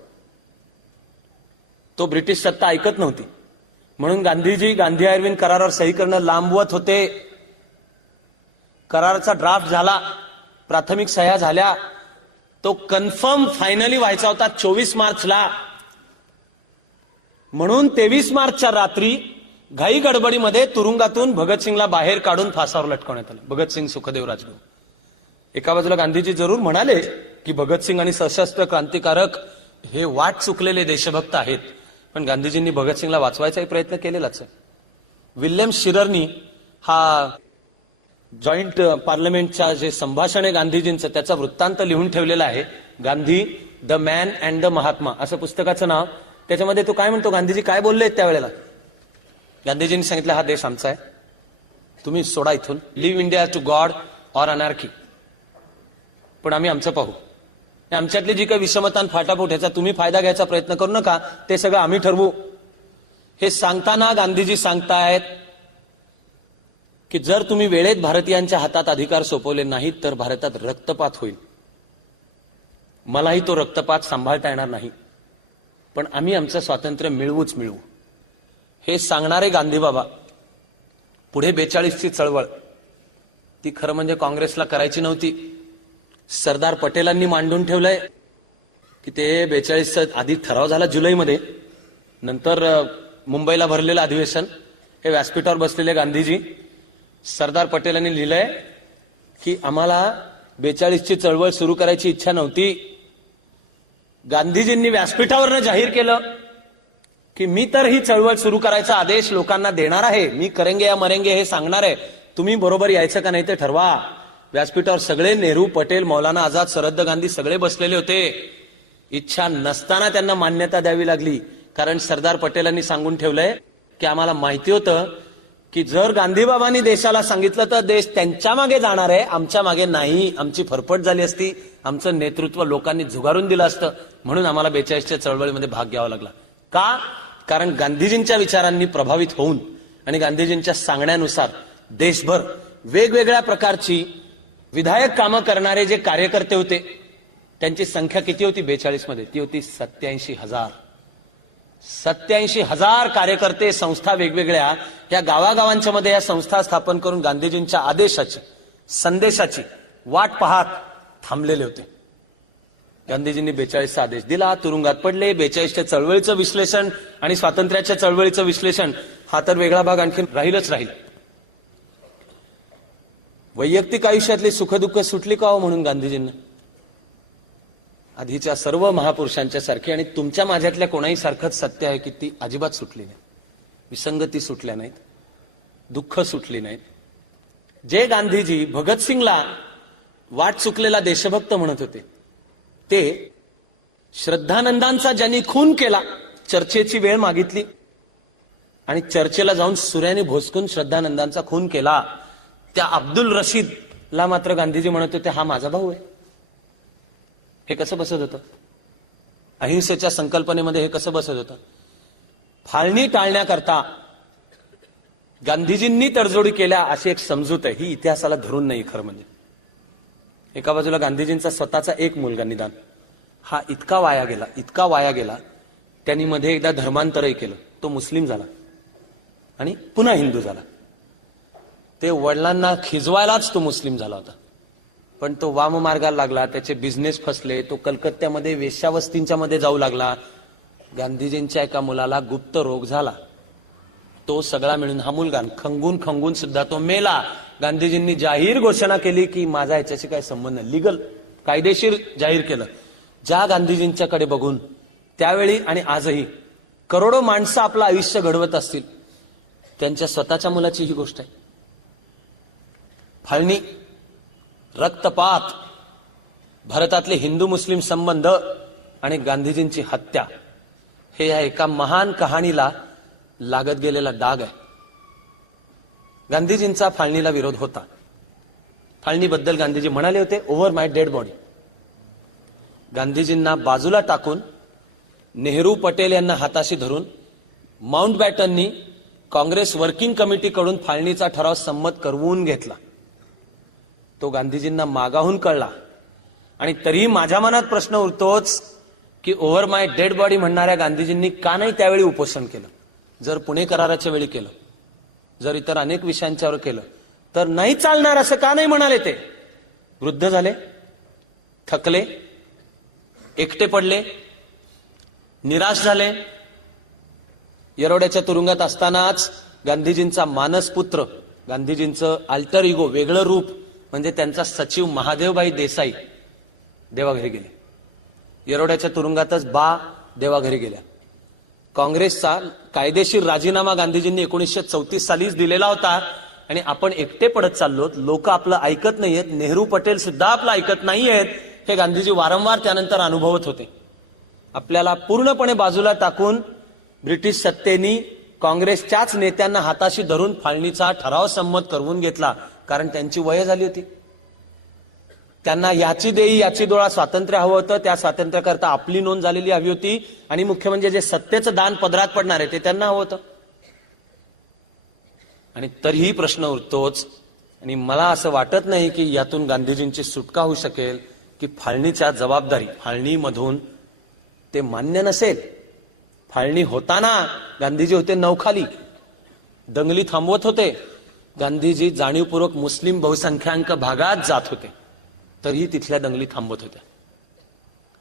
तो ब्रिटिश सत्ता ऐकत नव्हती म्हणून गांधीजी गांधी आयर्विन करारावर सही करणं लांबवत होते. कराराचा ड्राफ्ट झाला, प्राथमिक सह्या झाल्या, तो कन्फर्म फायनली व्हायचा होता 24 मार्चला. म्हणून 23 मार्चच्या रात्री घाई गडबडीमध्ये तुरुंगातून भगतसिंगला बाहेर काढून फासावर लटकवण्यात आलं. भगतसिंग, सुखदेव, राजगुरू. एका बाजूला गांधीजी जरूर म्हणाले की भगतसिंग आणि सशस्त्र क्रांतिकारक हे वाट चुकलेले देशभक्त आहेत, पण गांधीजींनी भगतसिंगला वाचवायचाही प्रयत्न केलेलाच आहे. विल्यम शिररनी हा जॉईंट पार्लमेंटच्या जे संभाषण आहे गांधीजींचं त्याचा वृत्तांत लिहून ठेवलेला आहे. Gandhi the man and the Mahatma असं पुस्तकाचं नाव. त्याच्यामध्ये तो काय म्हणतो, गांधीजी काय बोलले त्यावेळेला. गांधीजींनी सांगितलं, हा देश आमचा आहे, तुम्ही सोडा इथून, leave India to God or anarchy, पण आम्ही आमचं पाहू. आमच्यातली जी काही विषमता फाटाफूट ह्याचा तुम्ही फायदा घ्यायचा प्रयत्न करू नका, ते सगळं आम्ही ठरवू. हे सांगताना गांधीजी सांगतायत की जर तुम्ही वेळेत भारतीयांच्या हातात अधिकार सोपवले नाहीत तर भारतात रक्तपात होईल. मलाही तो रक्तपात सांभाळता येणार नाही, पण आम्ही आमचं स्वातंत्र्य मिळवूच मिळवू. हे सांगणारे गांधी बाबा पुढे 42ची चळवळ ती खरं म्हणजे काँग्रेसला करायची नव्हती. सरदार पटेलांनी मांडून ठेवलंय की ते 42 आधी ठराव झाला जुलैमध्ये, नंतर मुंबईला भरलेलं अधिवेशन, हे व्यासपीठावर बसलेले गांधीजी, सरदार पटेलांनी लिहिलंय की आम्हाला 42ची चळवळ सुरू करायची इच्छा नव्हती. गांधीजींनी व्यासपीठावरनं जाहीर केलं की मी तर ही चळवळ सुरू करायचा आदेश लोकांना देणार आहे, मी करेंगे या मरेंगे हे सांगणार आहे, तुम्ही बरोबर यायचं का नाही ते ठरवा. व्यासपीठावर सगळे नेहरू, पटेल, मौलाना आझाद, सरद गांधी सगळे बसलेले होते. इच्छा नसताना त्यांना मान्यता द्यावी लागली, कारण सरदार पटेलांनी सांगून ठेवलंय की आम्हाला माहिती होतं की जर गांधीबाबांनी देशाला सांगितलं तर देश त्यांच्या मागे जाणार आहे, आमच्या मागे नाही. आमची फरफट झाली असती, आमचं नेतृत्व लोकांनी झुगारून दिलं असतं, म्हणून आम्हाला 42च्या चळवळीमध्ये भाग घ्यावा लागला. का? कारण गांधीजींच्या विचारांनी प्रभावित होऊन आणि गांधीजींच्या सांगण्यानुसार देशभर वेगवेगळ्या प्रकारची विधायक कामं करणारे जे कार्यकर्ते होते त्यांची संख्या किती होती 42 मध्ये? ती होती 87,000. 87,000 कार्यकर्ते, संस्था वेगवेगळ्या या गावागावांच्या मध्ये या संस्था स्थापन करून गांधीजींच्या आदेशाची, संदेशाची वाट पाहत थांबलेले होते. गांधीजींनी 42चा आदेश दिला, तुरुंगात पडले. 42च्या चळवळीचं विश्लेषण आणि स्वातंत्र्याच्या चळवळीचं विश्लेषण हा तर वेगळा भाग आणखी राहीलच राहील. वैयक्तिक आयुष्यातली सुखदुःख सुटली का हो म्हणून गांधीजींना? आधीच्या सर्व महापुरुषांच्या सारखी आणि तुमच्या माझ्यातल्या कोणाही सारखंच सत्य आहे की ती अजिबात सुटली नाही. विसंगती सुटल्या नाहीत, दुःख सुटली नाहीत. जे गांधीजी भगतसिंगला वाट चुकलेला देशभक्त म्हणत होते, ते श्रद्धानंदांचा ज्यांनी खून केला, चर्चेची वेळ मागितली आणि चर्चेला जाऊन सुऱ्याने भोसकून श्रद्धानंदांचा खून केला, त्या अब्दुल रशीदला मात्र गांधीजी म्हणत होते हा माझा भाऊ आहे. हे कसं बसत होतं? अहिंसेच्या संकल्पनेमध्ये हे कसं बसत होतं? फाळणी टाळण्याकरता गांधीजींनी तडजोडी केल्या अशी एक समजूत आहे, ही इतिहासाला धरून नाही. खरं म्हणजे एका बाजूला गांधीजींचा स्वतःचा एक मुलगा निदान हा इतका वाया गेला, त्यांनी मध्ये एकदा धर्मांतरही केलं, तो मुस्लिम झाला आणि पुन्हा हिंदू झाला. ते वडिलांना खिजवायलाच तो मुस्लिम झाला होता, पण तो वाम मार्गाला लागला, त्याचे बिझनेस फसले, तो कलकत्त्यामध्ये वेश्यावस्तींच्या मध्ये जाऊ लागला. गांधीजींच्या एका मुलाला गुप्त रोग झाला, तो सगळा मिळून हा मुलगा खंगून सुद्धा तो मेला. गांधीजींनी जाहीर घोषणा केली की माझा याच्याशी काही संबंध नाही, लीगल कायदेशीर जाहीर केलं. ज्या गांधीजींच्याकडे बघून त्यावेळी आणि आजही करोडो माणसं आपलं आयुष्य घडवत असतील, त्यांच्या स्वतःच्या मुलाची ही गोष्ट आहे. फाळणी, रक्तपात, भारतातले हिंदू मुस्लिम संबंध आणि गांधीजींची हत्या हे या एका महान कहाणीला लागत गेलेला डाग आहे. गांधीजींचा फाळणीला विरोध होता. फाळणीबद्दल गांधीजी म्हणाले होते ओव्हर माय डेड बॉडी. गांधीजींना बाजूला टाकून नेहरू, पटेल यांना हाताशी धरून माउंटबॅटननी काँग्रेस वर्किंग कमिटीकडून फाळणीचा ठराव संमत करवून घेतला. तो गांधीजींना मागाहून कळला आणि तरीही माझ्या मनात प्रश्न उरतोच की ओव्हर माय डेड बॉडी म्हणणाऱ्या गांधीजींनी का नाही त्यावेळी उपोषण केलं? जर पुणे कराराच्या वेळी केलं, जर इतर अनेक विषयांच्यावर केलं तर नाही चालणार असं का नाही म्हणाले? ते वृद्ध झाले, थकले, एकटे पडले, निराश झाले. येरवड्याच्या तुरुंगात असतानाच गांधीजींचा मानसपुत्र, गांधीजींचं अल्टर इगो, वेगळं रूप म्हणजे त्यांचा सचिव महादेवभाई देसाई देवाघरी गेले. येरवड्याच्या तुरुंगातच बा देवाघरी गेल्या. काँग्रेसचा कायदेशीर राजीनामा गांधीजींनी 1934 सालीच दिलेला होता आणि आपण एकटे पडत चाललो, लोक आपलं ऐकत नाहीयेत, नेहरू, पटेल सुद्धा आपलं ऐकत नाहीयेत, हे गांधीजी वारंवार त्यानंतर अनुभवत होते. आपल्याला पूर्णपणे बाजूला टाकून ब्रिटिश सत्तेनी काँग्रेसच्याच नेत्यांना हाताशी धरून फाळणीचा ठराव संमत करवून घेतला, कारण त्यांची वय झाली होती. त्यांना याची देई याची डोळा स्वातंत्र्य हवं होतं, त्या स्वातंत्र्याकरता आपली नोंद झालेली हवी होती आणि मुख्य म्हणजे जे सत्तेचं दान पदरात पडणार आहे ते त्यांना हवं होतं. आणि तरीही प्रश्न उरतोच आणि मला असं वाटत नाही की यातून गांधीजींची सुटका होऊ शकेल की फाळणीच्या जबाबदारी, फाळणीमधून ते मान्य नसेल. फाळणी होताना गांधीजी होते नौखाली, दंगली थांबवत होते, गांधीजी जाणीवपूर्वक मुस्लिम बहुसंख्याक भागात जात होते, तरीही तिथल्या दंगली थांबवत होत्या.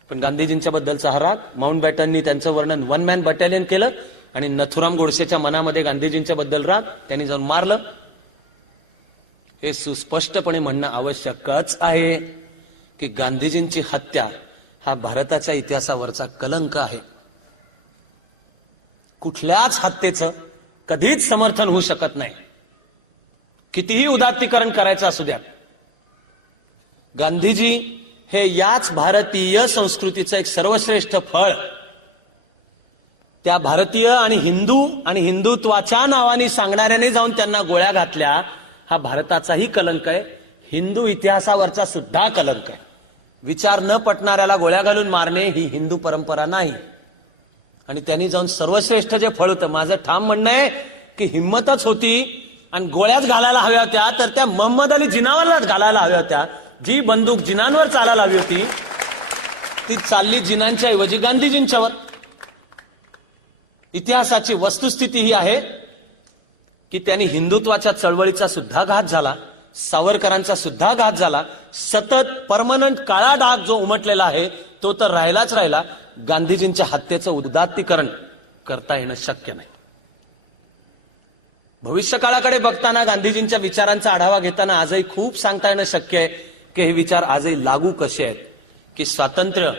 पण गांधीजींच्या बद्दलचा हा राग, माउंट बॅटननी त्यांचं वर्णन वन मॅन बटालियन केलं आणि नथुराम गोडसेच्या मनामध्ये गांधीजींच्या बद्दल राग, त्यांनी जाऊन मारलं. हे सुस्पष्टपणे म्हणणं आवश्यकच आहे की गांधीजींची हत्या हा भारताच्या इतिहासावरचा कलंक आहे. कुठल्याच हत्येचं कधीच समर्थन होऊ शकत नाही, कितीही उदात्तीकरण करायचं असू द्या. गांधीजी हे याच भारतीय संस्कृतीचं एक सर्वश्रेष्ठ फळ, त्या भारतीय आणि हिंदुत्वाच्या नावाने सांगणाऱ्याने जाऊन त्यांना गोळ्या घातल्या, हा भारताचाही कलंक आहे, हिंदू इतिहासावरचा सुद्धा कलंक आहे. विचार न पटणाऱ्याला गोळ्या घालून मारणे ही हिंदू परंपरा नाही. आणि त्यांनी जाऊन सर्वश्रेष्ठ जे फळ होतं, माझं ठाम म्हणणं आहे की हिंमतच होती आणि गोळ्याच घालायला हव्या होत्या तर त्या मोहम्मद अली जिनावरलाच घालायला हव्या होत्या. जी बंदूक जिनांवर चालायला हवी होती ती चालली जिनांच्या ऐवजी गांधीजींच्यावर. इतिहासाची वस्तुस्थिती ही आहे की त्यांनी हिंदुत्वाच्या चळवळीचा सुद्धा घात झाला, सावरकरांचा सुद्धा घात झाला. सतत परमनंट काळा डाग जो उमटलेला आहे तो तर राहिलाच राहिला. गांधीजींच्या हत्येचं उदात्तीकरण करता येणं शक्य नाही. भविष्यकाळाकडे बघताना गांधीजींच्या विचारांचा आढावा घेताना आजही खूप सांगता येणं शक्य आहे की हे विचार आजही लागू कसे आहेत, की स्वातंत्र्य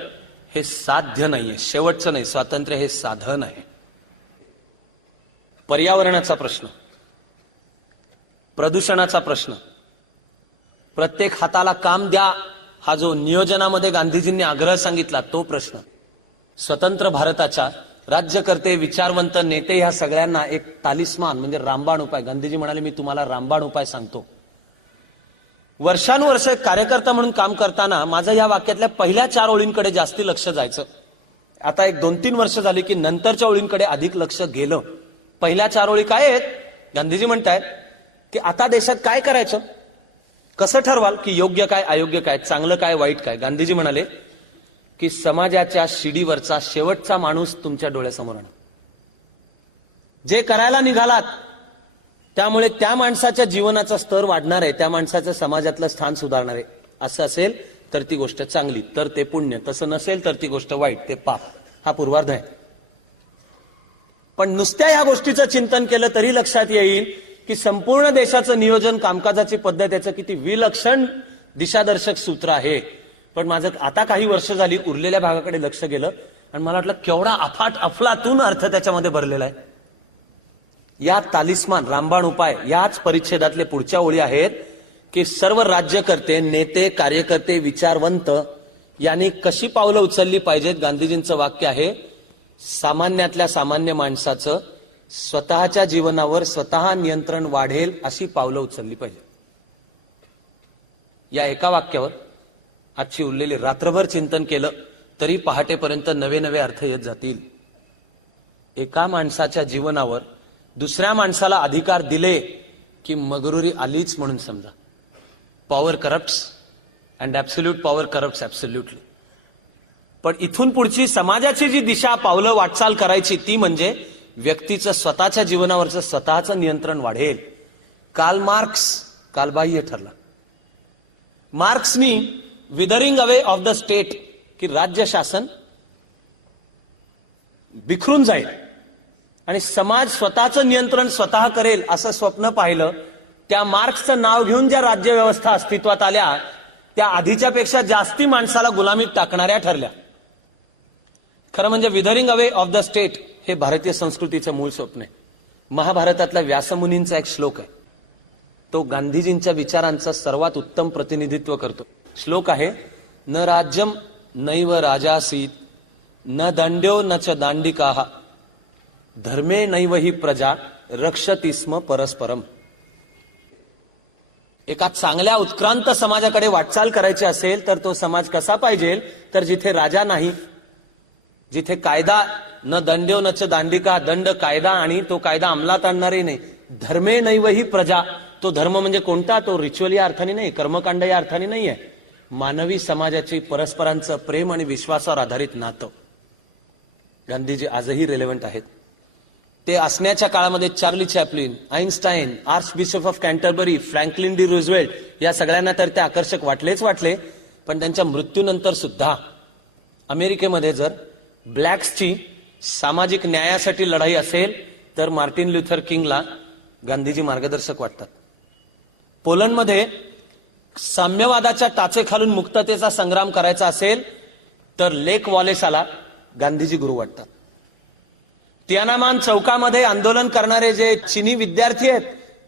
हे साध्य नाहीये, शेवटचं नाही, स्वातंत्र्य हे साधन आहे. पर्यावरणाचा प्रश्न, प्रदूषणाचा प्रश्न, प्रत्येक हाताला काम द्या हा जो नियोजनामध्ये गांधीजींनी आग्रह सांगितला तो प्रश्न, स्वतंत्र भारताच्या राज्यकर्ते, विचारवंत नेते ह्या सगळ्यांना एक तालिस्मान म्हणजे रामबाण उपाय, गांधीजी म्हणाले मी तुम्हाला रामबाण उपाय सांगतो. वर्षानुवर्ष कार्यकर्ता म्हणून काम करताना माझं या वाक्यातल्या पहिल्या 4 ओळींकडे जास्ती लक्ष जायचं. आता एक 2-3 वर्ष झाली की नंतरच्या ओळींकडे अधिक लक्ष गेलं. पहिल्या 4 ओळी काय आहेत? गांधीजी म्हणतायत की आता देशात काय करायचं, कसं ठरवाल की योग्य काय, अयोग्य काय, चांगलं काय, वाईट काय. गांधीजी म्हणाले की समाजाच्या शिडीवरचा शेवटचा माणूस तुमच्या डोळ्यासमोर आणा. जे करायला निघालात त्यामुळे त्या माणसाच्या जीवनाचा स्तर वाढणार आहे, त्या माणसाचं समाजातलं स्थान सुधारणार आहे. असं असेल तर ती गोष्ट चांगली, तर ते पुण्य, तसं नसेल तर ती गोष्ट वाईट, ते पाप. हा पूर्वार्ध आहे. पण नुसत्या या गोष्टीचं चिंतन केलं तरी लक्षात येईल की संपूर्ण देशाचं नियोजन, कामकाजाची पद्धत याचं किती विलक्षण दिशादर्शक सूत्र आहे. पण माझं आता काही वर्ष झाली उरलेल्या भागाकडे लक्ष गेलं आणि मला वाटलं केवढा अफाट अफलातून अर्थ त्याच्यामध्ये भरलेला आहे. या तालिस्मान रामबाण उपाय याच परिच्छेदातले पुढच्या ओळी आहेत की सर्व राज्यकर्ते, नेते, कार्यकर्ते, विचारवंत यांनी कशी पावलं उचलली पाहिजेत. गांधीजींचं वाक्य आहे, सामान्यातल्या सामान्य माणसाचं स्वतःच्या जीवनावर स्वतः नियंत्रण वाढेल अशी पावलं उचलली पाहिजे. या एका वाक्यावर आजची उरलेली रात्रभर चिंतन केलं तरी पहाटेपर्यंत नवे नवे अर्थ येत जातील. एका माणसाच्या जीवनावर दुसऱ्या माणसाला अधिकार दिले की मगरुरी आलीच म्हणून समजा. Power corrupts and absolute power corrupts absolutely. पण इथून पुढची समाजाची जी दिशा, पावलं वाटचाल करायची ती म्हणजे व्यक्तीचं स्वतःच्या जीवनावरचं स्वतःचं नियंत्रण वाढेल. कार्ल मार्क्स कालबाह्य ठरला. मार्क्सनी withering away of the state की राज्य शासन बिखरून जाईल आणि समाज स्वतःचं नियंत्रण स्वतः करेल असं स्वप्न पाहिलं. त्या मार्क्सचं नाव घेऊन ज्या राज्य व्यवस्था अस्तित्वात आल्या त्या आधीच्या पेक्षा जास्ती माणसाला गुलामीत टाकणाऱ्या ठरल्या. खरं म्हणजे withering away of the state हे भारतीय संस्कृतीचं मूळ स्वप्न आहे. महाभारतातल्या व्यासमुनींचा एक श्लोक आहे, तो गांधीजींच्या विचारांचं सर्वात उत्तम प्रतिनिधित्व करतो. श्लोक आहे, न राज्यम नैव राजासीत न दंड्यो न च दांडिकाः धर्मे नैव ही प्रजा रक्षति स्म परस्परम. एका चांगल्या उत्क्रांत समाजाकडे वाटचाल करायची असेल तर तो समाज कसा पाहिजे, तर जिथे राजा नाही, जिथे कायदा न दंड्यो न च दांडिका, दंड कायदा आणि तो कायदा अंमलात आणणारे नाही. धर्मे नैव ही प्रजा, तो धर्म म्हणजे कोणता, तो रिच्युअल या अर्थाने नाही, कर्मकांड या अर्थाने नाही आहे. मानवी समाजाची परस्परांचं प्रेम आणि विश्वासावर आधारित नातं. गांधीजी आजही रेलेव्हंट आहेत. ते असण्याच्या काळामध्ये Charlie Chaplin, Einstein, archbishop of Canterbury, Franklin D Roosevelt या सगळ्यांना तर ते आकर्षक वाटलेच वाटले. पण त्यांच्या मृत्यूनंतर सुद्धा अमेरिकेमध्ये जर ब्लॅक्सची सामाजिक न्यायासाठी लढाई असेल तर मार्टिन ल्युथर किंगला गांधीजी मार्गदर्शक वाटतात. पोलंडमध्ये साम्यवादाच्या टाचेखालून मुक्ततेचा संग्राम करायचा असेल तर लेक वॉलेसाला गांधीजी गुरु वाटतात. तियानामान चौकामध्ये आंदोलन करणारे जे चीनी विद्यार्थी आहेत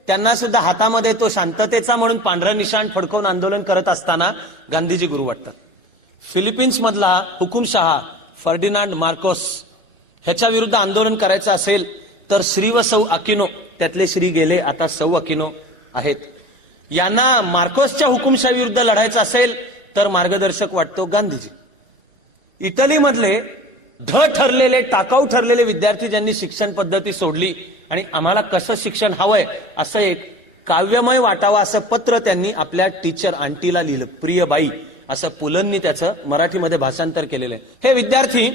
त्यांना सुद्धा हातामध्ये तो शांततेचा म्हणून पांढरा निशाण फडकवून आंदोलन करत असताना गांधीजी गुरु वाटतात. फिलिपिन्स मधला हुकुमशहा फर्डिनांड मार्कोस ह्याच्या विरुद्ध आंदोलन करायचं असेल तर श्री व सौ अकिनो, त्यातले श्री गेले, आता सौ अकिनो आहेत, यांना मार्कोसच्या हुकुमशाही विरुद्ध लढायचं असेल तर मार्गदर्शक वाटतो गांधीजी. इटलीमधले ठरलेले टाकाऊ ठरलेले विद्यार्थी ज्यांनी शिक्षण पद्धती सोडली आणि आम्हाला कसं शिक्षण हवंय असं एक काव्यमय वाटावं असं पत्र त्यांनी आपल्या टीचर आंटीला लिहिलं. प्रियबाई असं पुलंनी त्याचं मराठीमध्ये भाषांतर केलेलं आहे. हे विद्यार्थी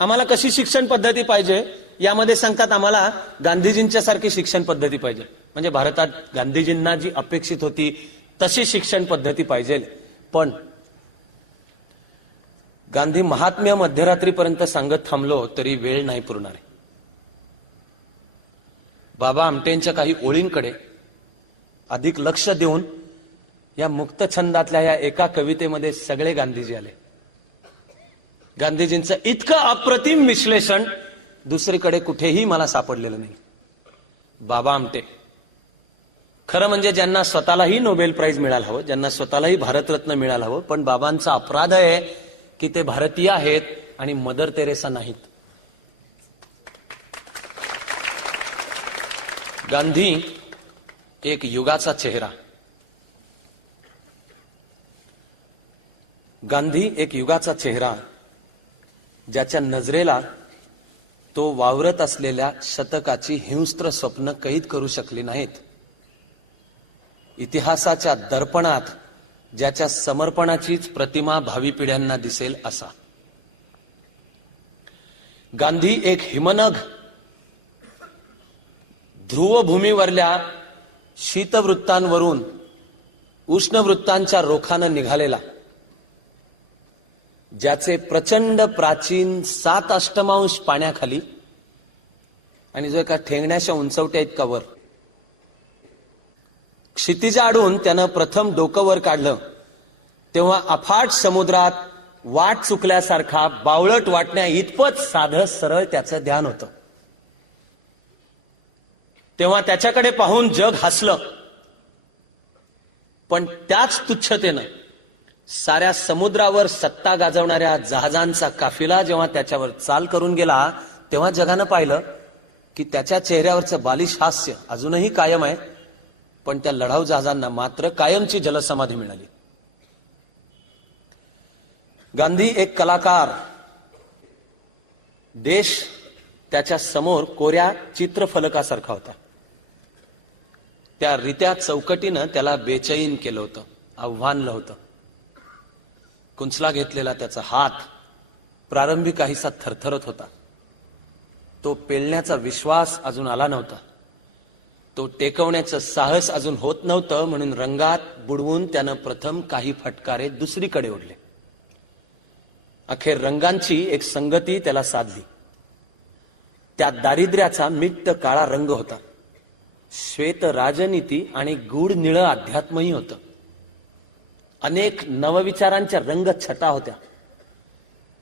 आम्हाला कशी शिक्षण पद्धती पाहिजे यामध्ये सांगतात आम्हाला गांधीजींच्या सारखी शिक्षण पद्धती पाहिजे. म्हणजे भारतात गांधीजींना जी अपेक्षित होती तशी शिक्षण पद्धती पाहिजे. पण गांधी महात्म्य मध्यरात्रीपर्यंत सांगत थांबलो तरी वेळ नाही पुरणार आहे. बाबा आमटेंच्या काही ओळींकडे अधिक लक्ष देऊन या मुक्त छंदातल्या या एका कवितेमध्ये सगळे गांधीजी आले. गांधीजींचं इतकं अप्रतिम विश्लेषण दुसरीकडे कुठेही मला सापडलेलं नाही. बाबा आमटे खरं म्हणजे ज्यांना स्वतःलाही नोबेल प्राइज मिळालं हवं, ज्यांना स्वतःलाही भारतरत्न मिळालं हवं, पण बाबांचा अपराध आहे की ते भारतीय आहेत आणि मदर तेरेसा नाहीत. गांधी एक युगाचा चेहरा, गांधी एक युगाचा चेहरा ज्याच्या नजरेला तो वावरत असलेल्या शतकाची हिंस्त्र स्वप्न कैद करू शकली नाहीत. इतिहासाच्या दर्पणात ज्याच्या समर्पणाचीच प्रतिमा भावी पिढ्यांना दिसेल असा. गांधी एक हिमनग, ध्रुवभूमीवरल्या शीतवृत्तांवरून उष्णवृत्तांच्या रोखानं निघालेला, ज्याचे प्रचंड प्राचीन 7 अष्टमांश पाण्याखाली आणि जो एका ठेंगण्याच्या उंचवट्या इतका वर, क्षितिजाआडून त्यानं प्रथम डोकं वर काढलं तेव्हा अफाट समुद्रात वाट चुकल्यासारखा बावळट वाटण्या इतपत साधं सरळ त्याचं ध्यान होतं. तेव्हा त्याच्याकडे पाहून जग हसलं. पण त्याच तुच्छतेनं साऱ्या समुद्रावर सत्ता गाजवणाऱ्या जहाजांचा काफिला जेव्हा त्याच्यावर चाल करून गेला तेव्हा जगानं पाहिलं की त्याच्या चेहऱ्यावरचं बालिश हास्य अजूनही कायम आहे, पण त्या लढाऊ जहाजांना मात्र कायमची जलसमाधी मिळाली. गांधी एक कलाकार, देश त्याच्या समोर कोऱ्या चित्रफलकासारखा होता. त्या रित्या चौकटीनं त्याला बेचैन केलं होतं, आव्हानलं होतं. कुंचला घेतलेला त्याचा हात प्रारंभी काहीसा थरथरत होता. तो पेलण्याचा विश्वास अजून आला नव्हता. तो टेकवण्याचं साहस अजून होत नव्हतं, म्हणून रंगात बुडवून त्यानं प्रथम काही फटकारे दुसरीकडे ओढले. अखेर रंगांची एक संगती त्याला साधली. त्या दारिद्र्याचा मिट्ट काळा रंग होता, श्वेत राजनीती आणि गूढ निळं अध्यात्मही होतं. अनेक नवविचारांच्या रंग छटा होत्या.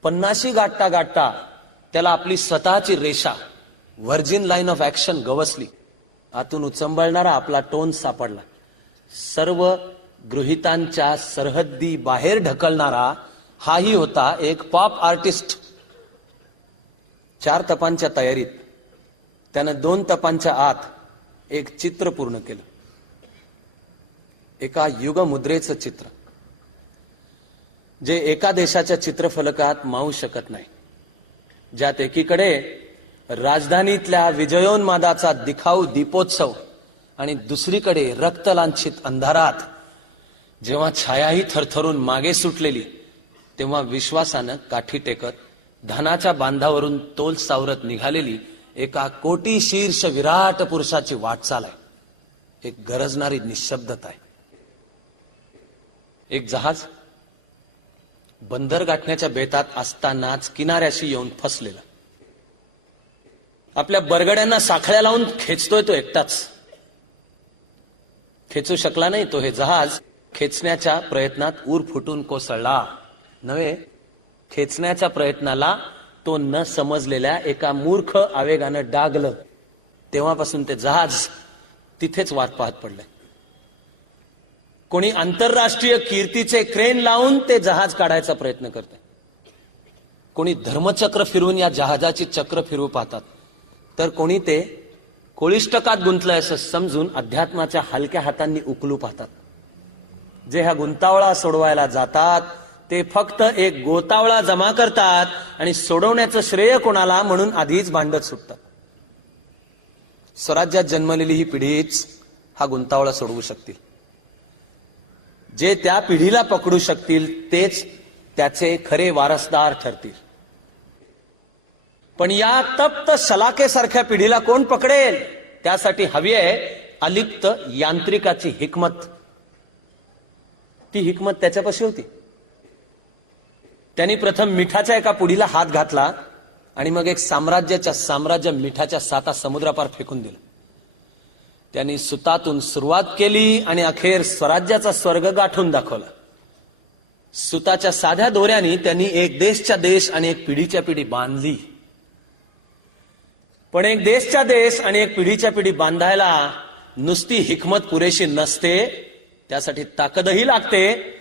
50 गाठता गाठता त्याला आपली स्वतःची रेषा, व्हर्जिन लाईन ऑफ ऍक्शन गवसली. आतून उचंबळणारा आपला टोन सापडला. सर्व गृहितांच्या सरहद्दी बाहेर ढकलणारा हाही होता एक पॉप आर्टिस्ट. 4 तपांच्या तयारीत त्यानं 2 तपांच्या आत एक चित्र पूर्ण केलं. एका युगमुद्रेचं चित्र, जे एका देशाच्या चित्रफलकात मावू शकत नाही. ज्यात एकीकडे राजधानीतल्या विजयोन्मादाचा दिखाऊ दीपोत्सव आणि दुसरीकडे रक्तलांछित अंधारात जेव्हा छायाही थरथरून मागे सुटलेली, तेव्हा विश्वासानं काठी टेकत धनाच्या बांधावरून तोल सावरत निघालेली एका कोटी शीर्ष विराट पुरुषाची वाटचाल आहे. एक गरजणारी निशब्दता आहे. एक जहाज बंदर गाठण्याच्या बेतात असतानाच किनाऱ्याशी येऊन फसलेला. आपल्या बरगड्यांना साखळ्या लावून खेचतोय तो एकटाच. खेचू शकला नाही तो. हे जहाज खेचण्याच्या प्रयत्नात ऊर फुटून कोसळला नव्हे, खेचण्याच्या प्रयत्नाला तो न समजलेल्या एका मूर्ख आवेगानं डागलं. तेव्हापासून ते जहाज तिथेच वाट पाहत पडलंय. कोणी आंतरराष्ट्रीय कीर्तीचे क्रेन लावून ते जहाज काढायचा प्रयत्न करते. कोणी धर्मचक्र फिरवून या जहाजाची चक्र फिरवू पाहतात, तर कोणी ते कोळिष्टकात गुंतलंय असं समजून अध्यात्माच्या हलक्या हातांनी उकलू पाहतात. जे हा गुंतावळा सोडवायला जातात ते फक्त एक गोतावळा जमा करतात आणि सोडवण्याचं श्रेय कोणाला म्हणून आधीच भांडत सुटतात. स्वराज्यात जन्मलेली ही पिढीच हा गुंतावळा सोडवू शकतील. जे त्या पिढीला पकडू शकतील तेच त्याचे खरे वारसदार ठरतील. पण या तप्त शलाकेसारख्या पिढीला कोण पकडेल? त्यासाठी हवी आहे अलिप्त यांत्रिकाची हिकमत. ती हिकमत त्याच्यापाशी होती. त्यांनी प्रथम मिठाच्या एका पुडीला हात घातला आणि मग एक साम्राज्य मिठाच्या 7 समुद्रापार फेकून दिलं. त्यांनी सुतातून सुरुवात केली आणि अखेर स्वराज्याचा स्वर्ग गाठून दाखवला. सुताच्या साध्या दोऱ्याने त्यांनी एक देशच्या देश आणि एक पिढीच्या पिढी बांधली. पण एक देशच्या देश आणि एक पिढीच्या पिढी बांधायला नुसती हिकमत पुरेशी नसते, त्यासाठी ताकदही लागते.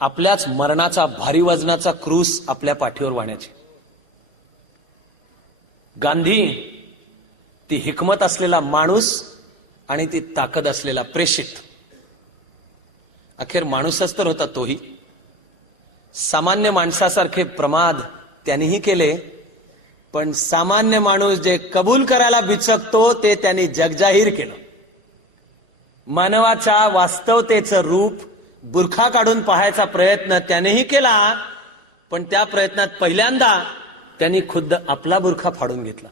आपल्याच मरणाचा भारी वजनाचा क्रूस आपल्या पाठीवर वाहण्याची. गांधी ती हिकमत असलेला माणूस आणि ती ताकद असलेला प्रेषित. अखेर माणूसच तर होता तोही. सामान्य माणसासारखे प्रमाद त्यांनीही केले, पण सामान्य माणूस जे कबूल करायला बिचकतो ते त्यांनी जगजाहीर केलं. मानवाच्या वास्तवतेचं रूप बुरखा काढून पाहायचा प्रयत्न त्यानेही केला, पण त्या प्रयत्नात पहिल्यांदा त्यांनी खुद्द आपला बुरखा फाडून घेतला.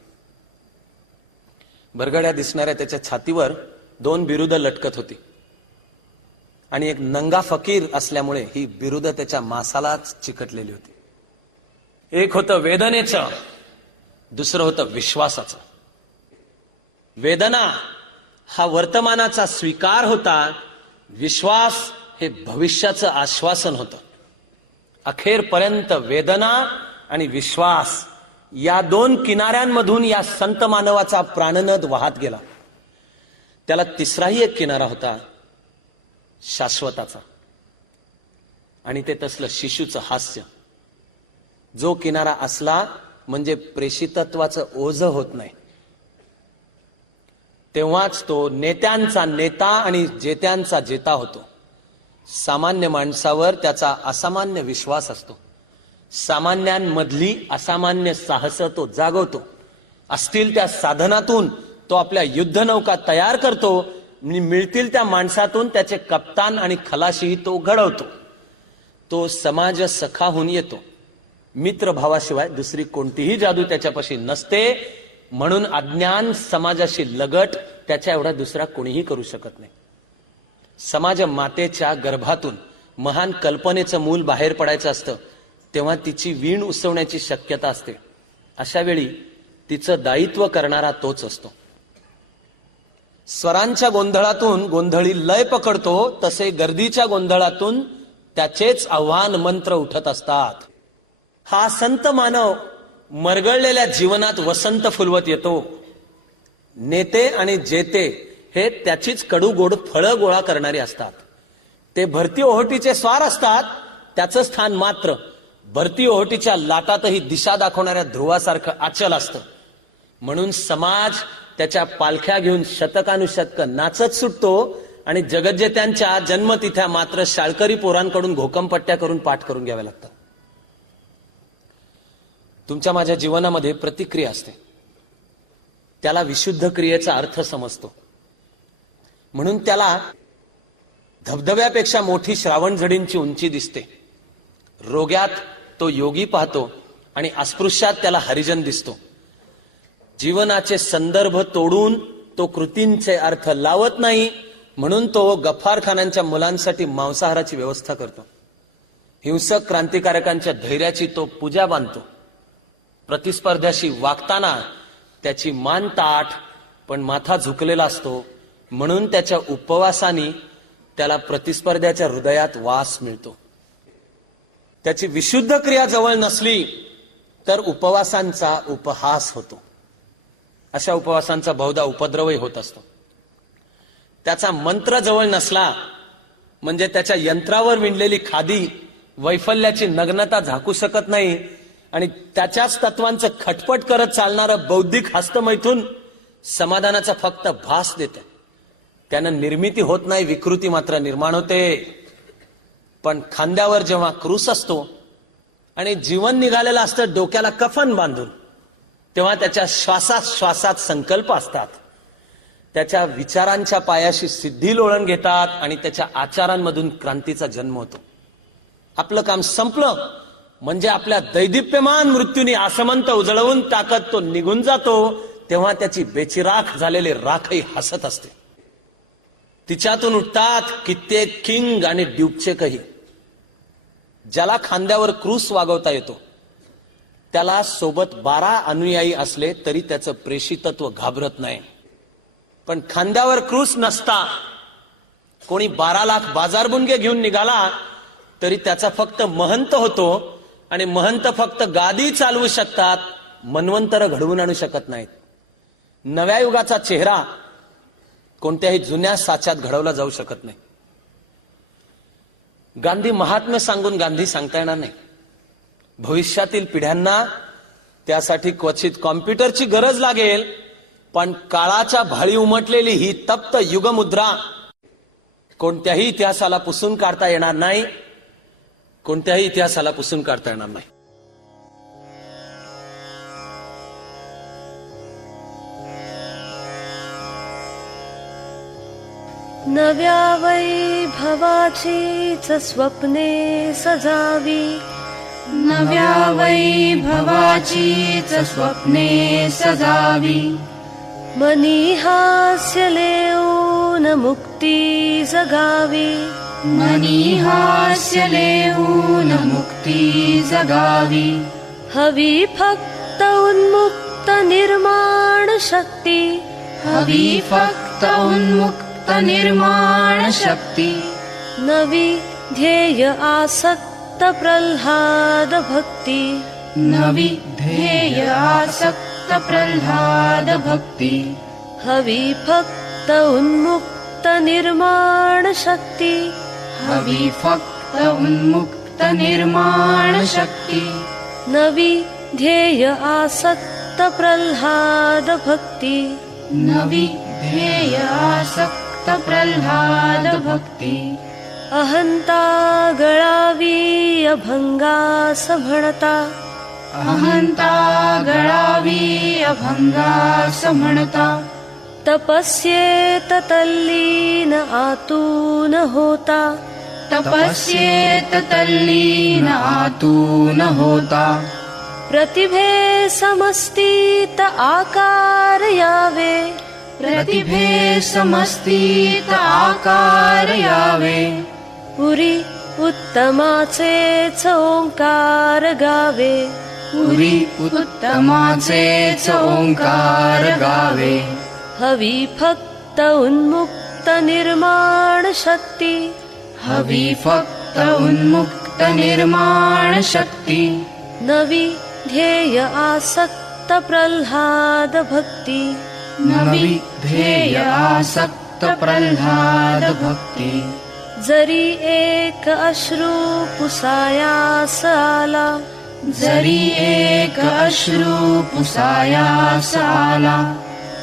बरगड्या दिसणाऱ्या त्याच्या छातीवर 2 बिरुदं लटकत होती आणि एक नंगा फकीर असल्यामुळे ही बिरुदं त्याच्या मासालाच चिकटलेली होती. एक होतं वेदनेचं, दुसरं होतं विश्वासाचं. वेदना हा वर्तमानाचा स्वीकार होता, विश्वास हे भविष्याचं आश्वासन होतं. अखेरपर्यंत वेदना आणि विश्वास या 2 किनाऱ्यांमधून या संत मानवाचा प्राणनद वाहत गेला. त्याला तिसराही एक किनारा होता, शाश्वताचा. आणि ते तसलं शिशूचं हास्य. जो किनारा असला म्हणजे प्रेषितत्वाचं ओझं होत नाही. तेव्हाच तो नेत्यांचा नेता आणि जेत्यांचा जेता होतो. सामान्य माणसावर त्याचा असामान्य विश्वास असतो. सामान्यांमधली असामान्य साहस तो जागवतो. असतील त्या साधनातून तो आपल्या युद्धनौका तयार करतो. मिळतील त्या माणसातून त्याचे कप्तान आणि खलाशी तो घडवतो. तो समाज सखाहून येतो. मित्रभावाशिवाय दुसरी कोणतीही जादू त्याच्यापाशी नसते. म्हणून अज्ञान समाजाशी लगट त्याच्या एवढा दुसरा कोणीही करू शकत नाही. समाज मातेच्या गर्भातून महान कल्पनेचं मूल बाहेर पडायचं असतं, तेव्हा तिची वीण उसवण्याची शक्यता असते. अशा वेळी तिचं दायित्व करणारा तोच असतो. स्वरांच्या गोंधळातून गोंधळी लय पकडतो, तसे गर्दीच्या गोंधळातून त्याचेच आव्हान मंत्र उठत असतात. हा संत मानव मरगळलेल्या जीवनात वसंत फुलवत येतो. नेते आणि जेते हे त्याचीच कडू गोड फळं गोळा करणारी असतात. ते भरती ओहोटीचे स्वार असतात. त्याचं स्थान मात्र भरती ओहोटीच्या लाटातही दिशा दाखवणाऱ्या ध्रुवासारखं अचल असतं. म्हणून समाज त्याच्या पालख्या घेऊन शतकानुशतक नाचत सुटतो आणि जगज्जेत्यांच्या जन्मतिथ्या मात्र शाळकरी पोरांकडून घोकमपट्ट्या करून पाठ करून घ्याव्या लागतात. तुमच्या माझ्या जीवनामध्ये प्रतिक्रिया असते, त्याला विशुद्ध क्रियेचा अर्थ समजतो. म्हणून त्याला धबधब्यापेक्षा मोठी श्रावणझडींची उंची दिसते. रोग्यात तो योगी पाहतो आणि अस्पृश्यात त्याला हरिजन दिसतो. जीवनाचे संदर्भ तोडून तो कृतींचे अर्थ लावत नाही, म्हणून तो गफ्फारखानांच्या मुलांसाठी मांसाहाराची व्यवस्था करतो. हिंसक क्रांतिकारकांच्या धैर्याची तो पूजा बांधतो. प्रतिस्पर्ध्याशी वागताना त्याची मान ताठ पण माथा झुकलेला असतो, म्हणून त्याच्या उपवासाने त्याला प्रतिस्पर्ध्याच्या हृदयात वास मिळतो. त्याची विशुद्ध क्रिया जवळ नसली तर उपवासांचा उपहास होतो. अशा उपवासांचा बहुधा उपद्रवही होत असतो. त्याचा मंत्र जवळ नसला म्हणजे त्याच्या यंत्रावर विणलेली खादी वैफल्याची नग्नता झाकू शकत नाही, आणि त्याच्याच तत्वांचं खटपट करत चालणारं बौद्धिक हस्तमैथून समाधानाचा फक्त भास देते. त्यानं निर्मिती होत नाही, विकृती मात्र निर्माण होते. पण खांद्यावर जेव्हा क्रूस असतो आणि जीवन निघालेलं असतं डोक्याला कफन बांधून, तेव्हा त्याच्या श्वासात संकल्प असतात. त्याच्या विचारांच्या पायाशी सिद्धी लोळण घेतात आणि त्याच्या आचारांमधून क्रांतीचा जन्म होतो. आपलं काम संपलं म्हणजे आपल्या दैदिप्यमान मृत्यूने आसमंत उजळवून टाकत तो निघून जातो, तेव्हा त्याची बेचिराख झालेली राखही हसत असते. तिच्यातून उठतात कित्येक किंग आणि ड्यूकचेकही. ज्याला खांद्यावर क्रूस वागवता येतो त्याला सोबत 12 अनुयायी असले तरी त्याचं प्रेषितत्व घाबरत नाही. पण खांद्यावर क्रूस नसता कोणी 12 लाख बाजारबुणगे घेऊन निघाला तरी त्याचा फक्त महंत होतो, आणि महंत फक्त गादी चालवू शकतात, मन्वंतर घडवून आणू शकत नाहीत. नव्या युगाचा चेहरा कोणत्याही जुन्या साच्यात घडवला जाऊ शकत नाही. गांधी महात्म्य सांगून गांधी सांगता येणार नाही. भविष्यातील पिढ्यांना त्यासाठी क्वचित कॉम्प्युटरची गरज लागेल, पण काळाच्या भाळी उमटलेली ही तप्त युगमुद्रा कोणत्याही इतिहासाला पुसून काढता येणार नाही. कोणत्याही इतिहासाला पुसून काढता येणार नाही. नव्या वैभवाचीच स्वप्ने सजावी, नव्या वैभवाचीच स्वप्ने सजावी. मनी हास्य लेऊन मुक्ती जगावी, मनी हास्य लेऊन मुक्ती जगावी. हवी फक्त उन्मुक्त निर्माण शक्ती, हवी फक्त उन्मुक्त निर्माण शक्ती. नवी ध्येय आसक्त प्रल्हाद भक्ती, नवी ध्येय आसक्त प्रल्हाद भक्ती. हवी फक्त उन्मुक्त निर्माण शक्ती, हवी फक्त उन्मुक्त निर्माण शक्ती. नवी ध्येय आसक्त प्रल्हाद भक्ती. नवी ध्येय आसक्त प्रल्हाद भक्ती. अहंता गळावी अभंगास म्हणता, अहंता गळावी अभंगास म्हणता. तपस्येत तल्लीन आतून होता, तपस्येत तल्लीन आतून होता. प्रतिभे समस्तीत आकार यावे, प्रतिभे समस्तीत आकार यावे. पुरी उत्तमाचेच ओंकार गावे, पुरी उत्तमाचेच ओंकार गावे. हवी फक्त उन्मुक्त निर्माण शक्ती, हवी फक्त उन्मुक्त निर्माण शक्ती. नवी ध्येय आसक्त प्रल्हाद भक्ती. नवी ध्येय आसक्त प्रल्हाद भक्ती. जरी एक अश्रू पुसायास आला, जरी एक अश्रू पुसायास आला.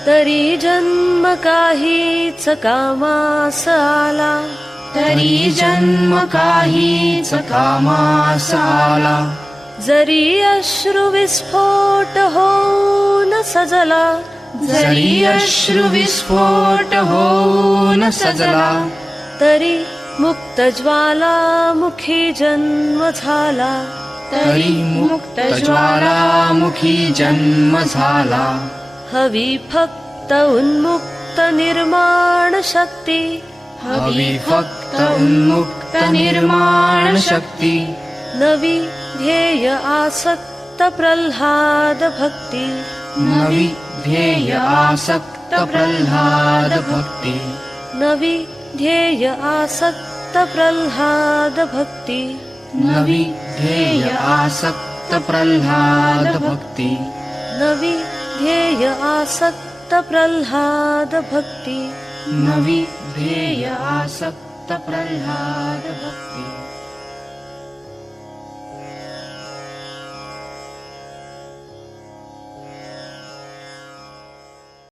तरी जन्म काहीच कामास आला, तरी जन्म काहीच कामास आला. जरी अश्रू विस्फोट होऊन सजला, जरी अश्रू विस्फोट होऊन सजला. तरी मुक्त ज्वालामुखी जन्म झाला, तरी मुक्त ज्वालामुखी जन्म झाला. हविभक्त उन्मुक्त निर्माण शक्ती हविभक्त उन्मुक्त निर्माण शक्ती नवी ध्येय आसक्त प्रल्हाद भक्ती नवी ध्येय आसक्त प्रल्हाद भक्ती नवी ध्येय आसक्त प्रल्हाद भक्ती नवी ध्येय आसक्त प्रल्हाद भक्ती नवी ध्येय आसक्त प्रल्हाद भक्ती नवी ध्येय आसक्त प्रल्हाद भक्ती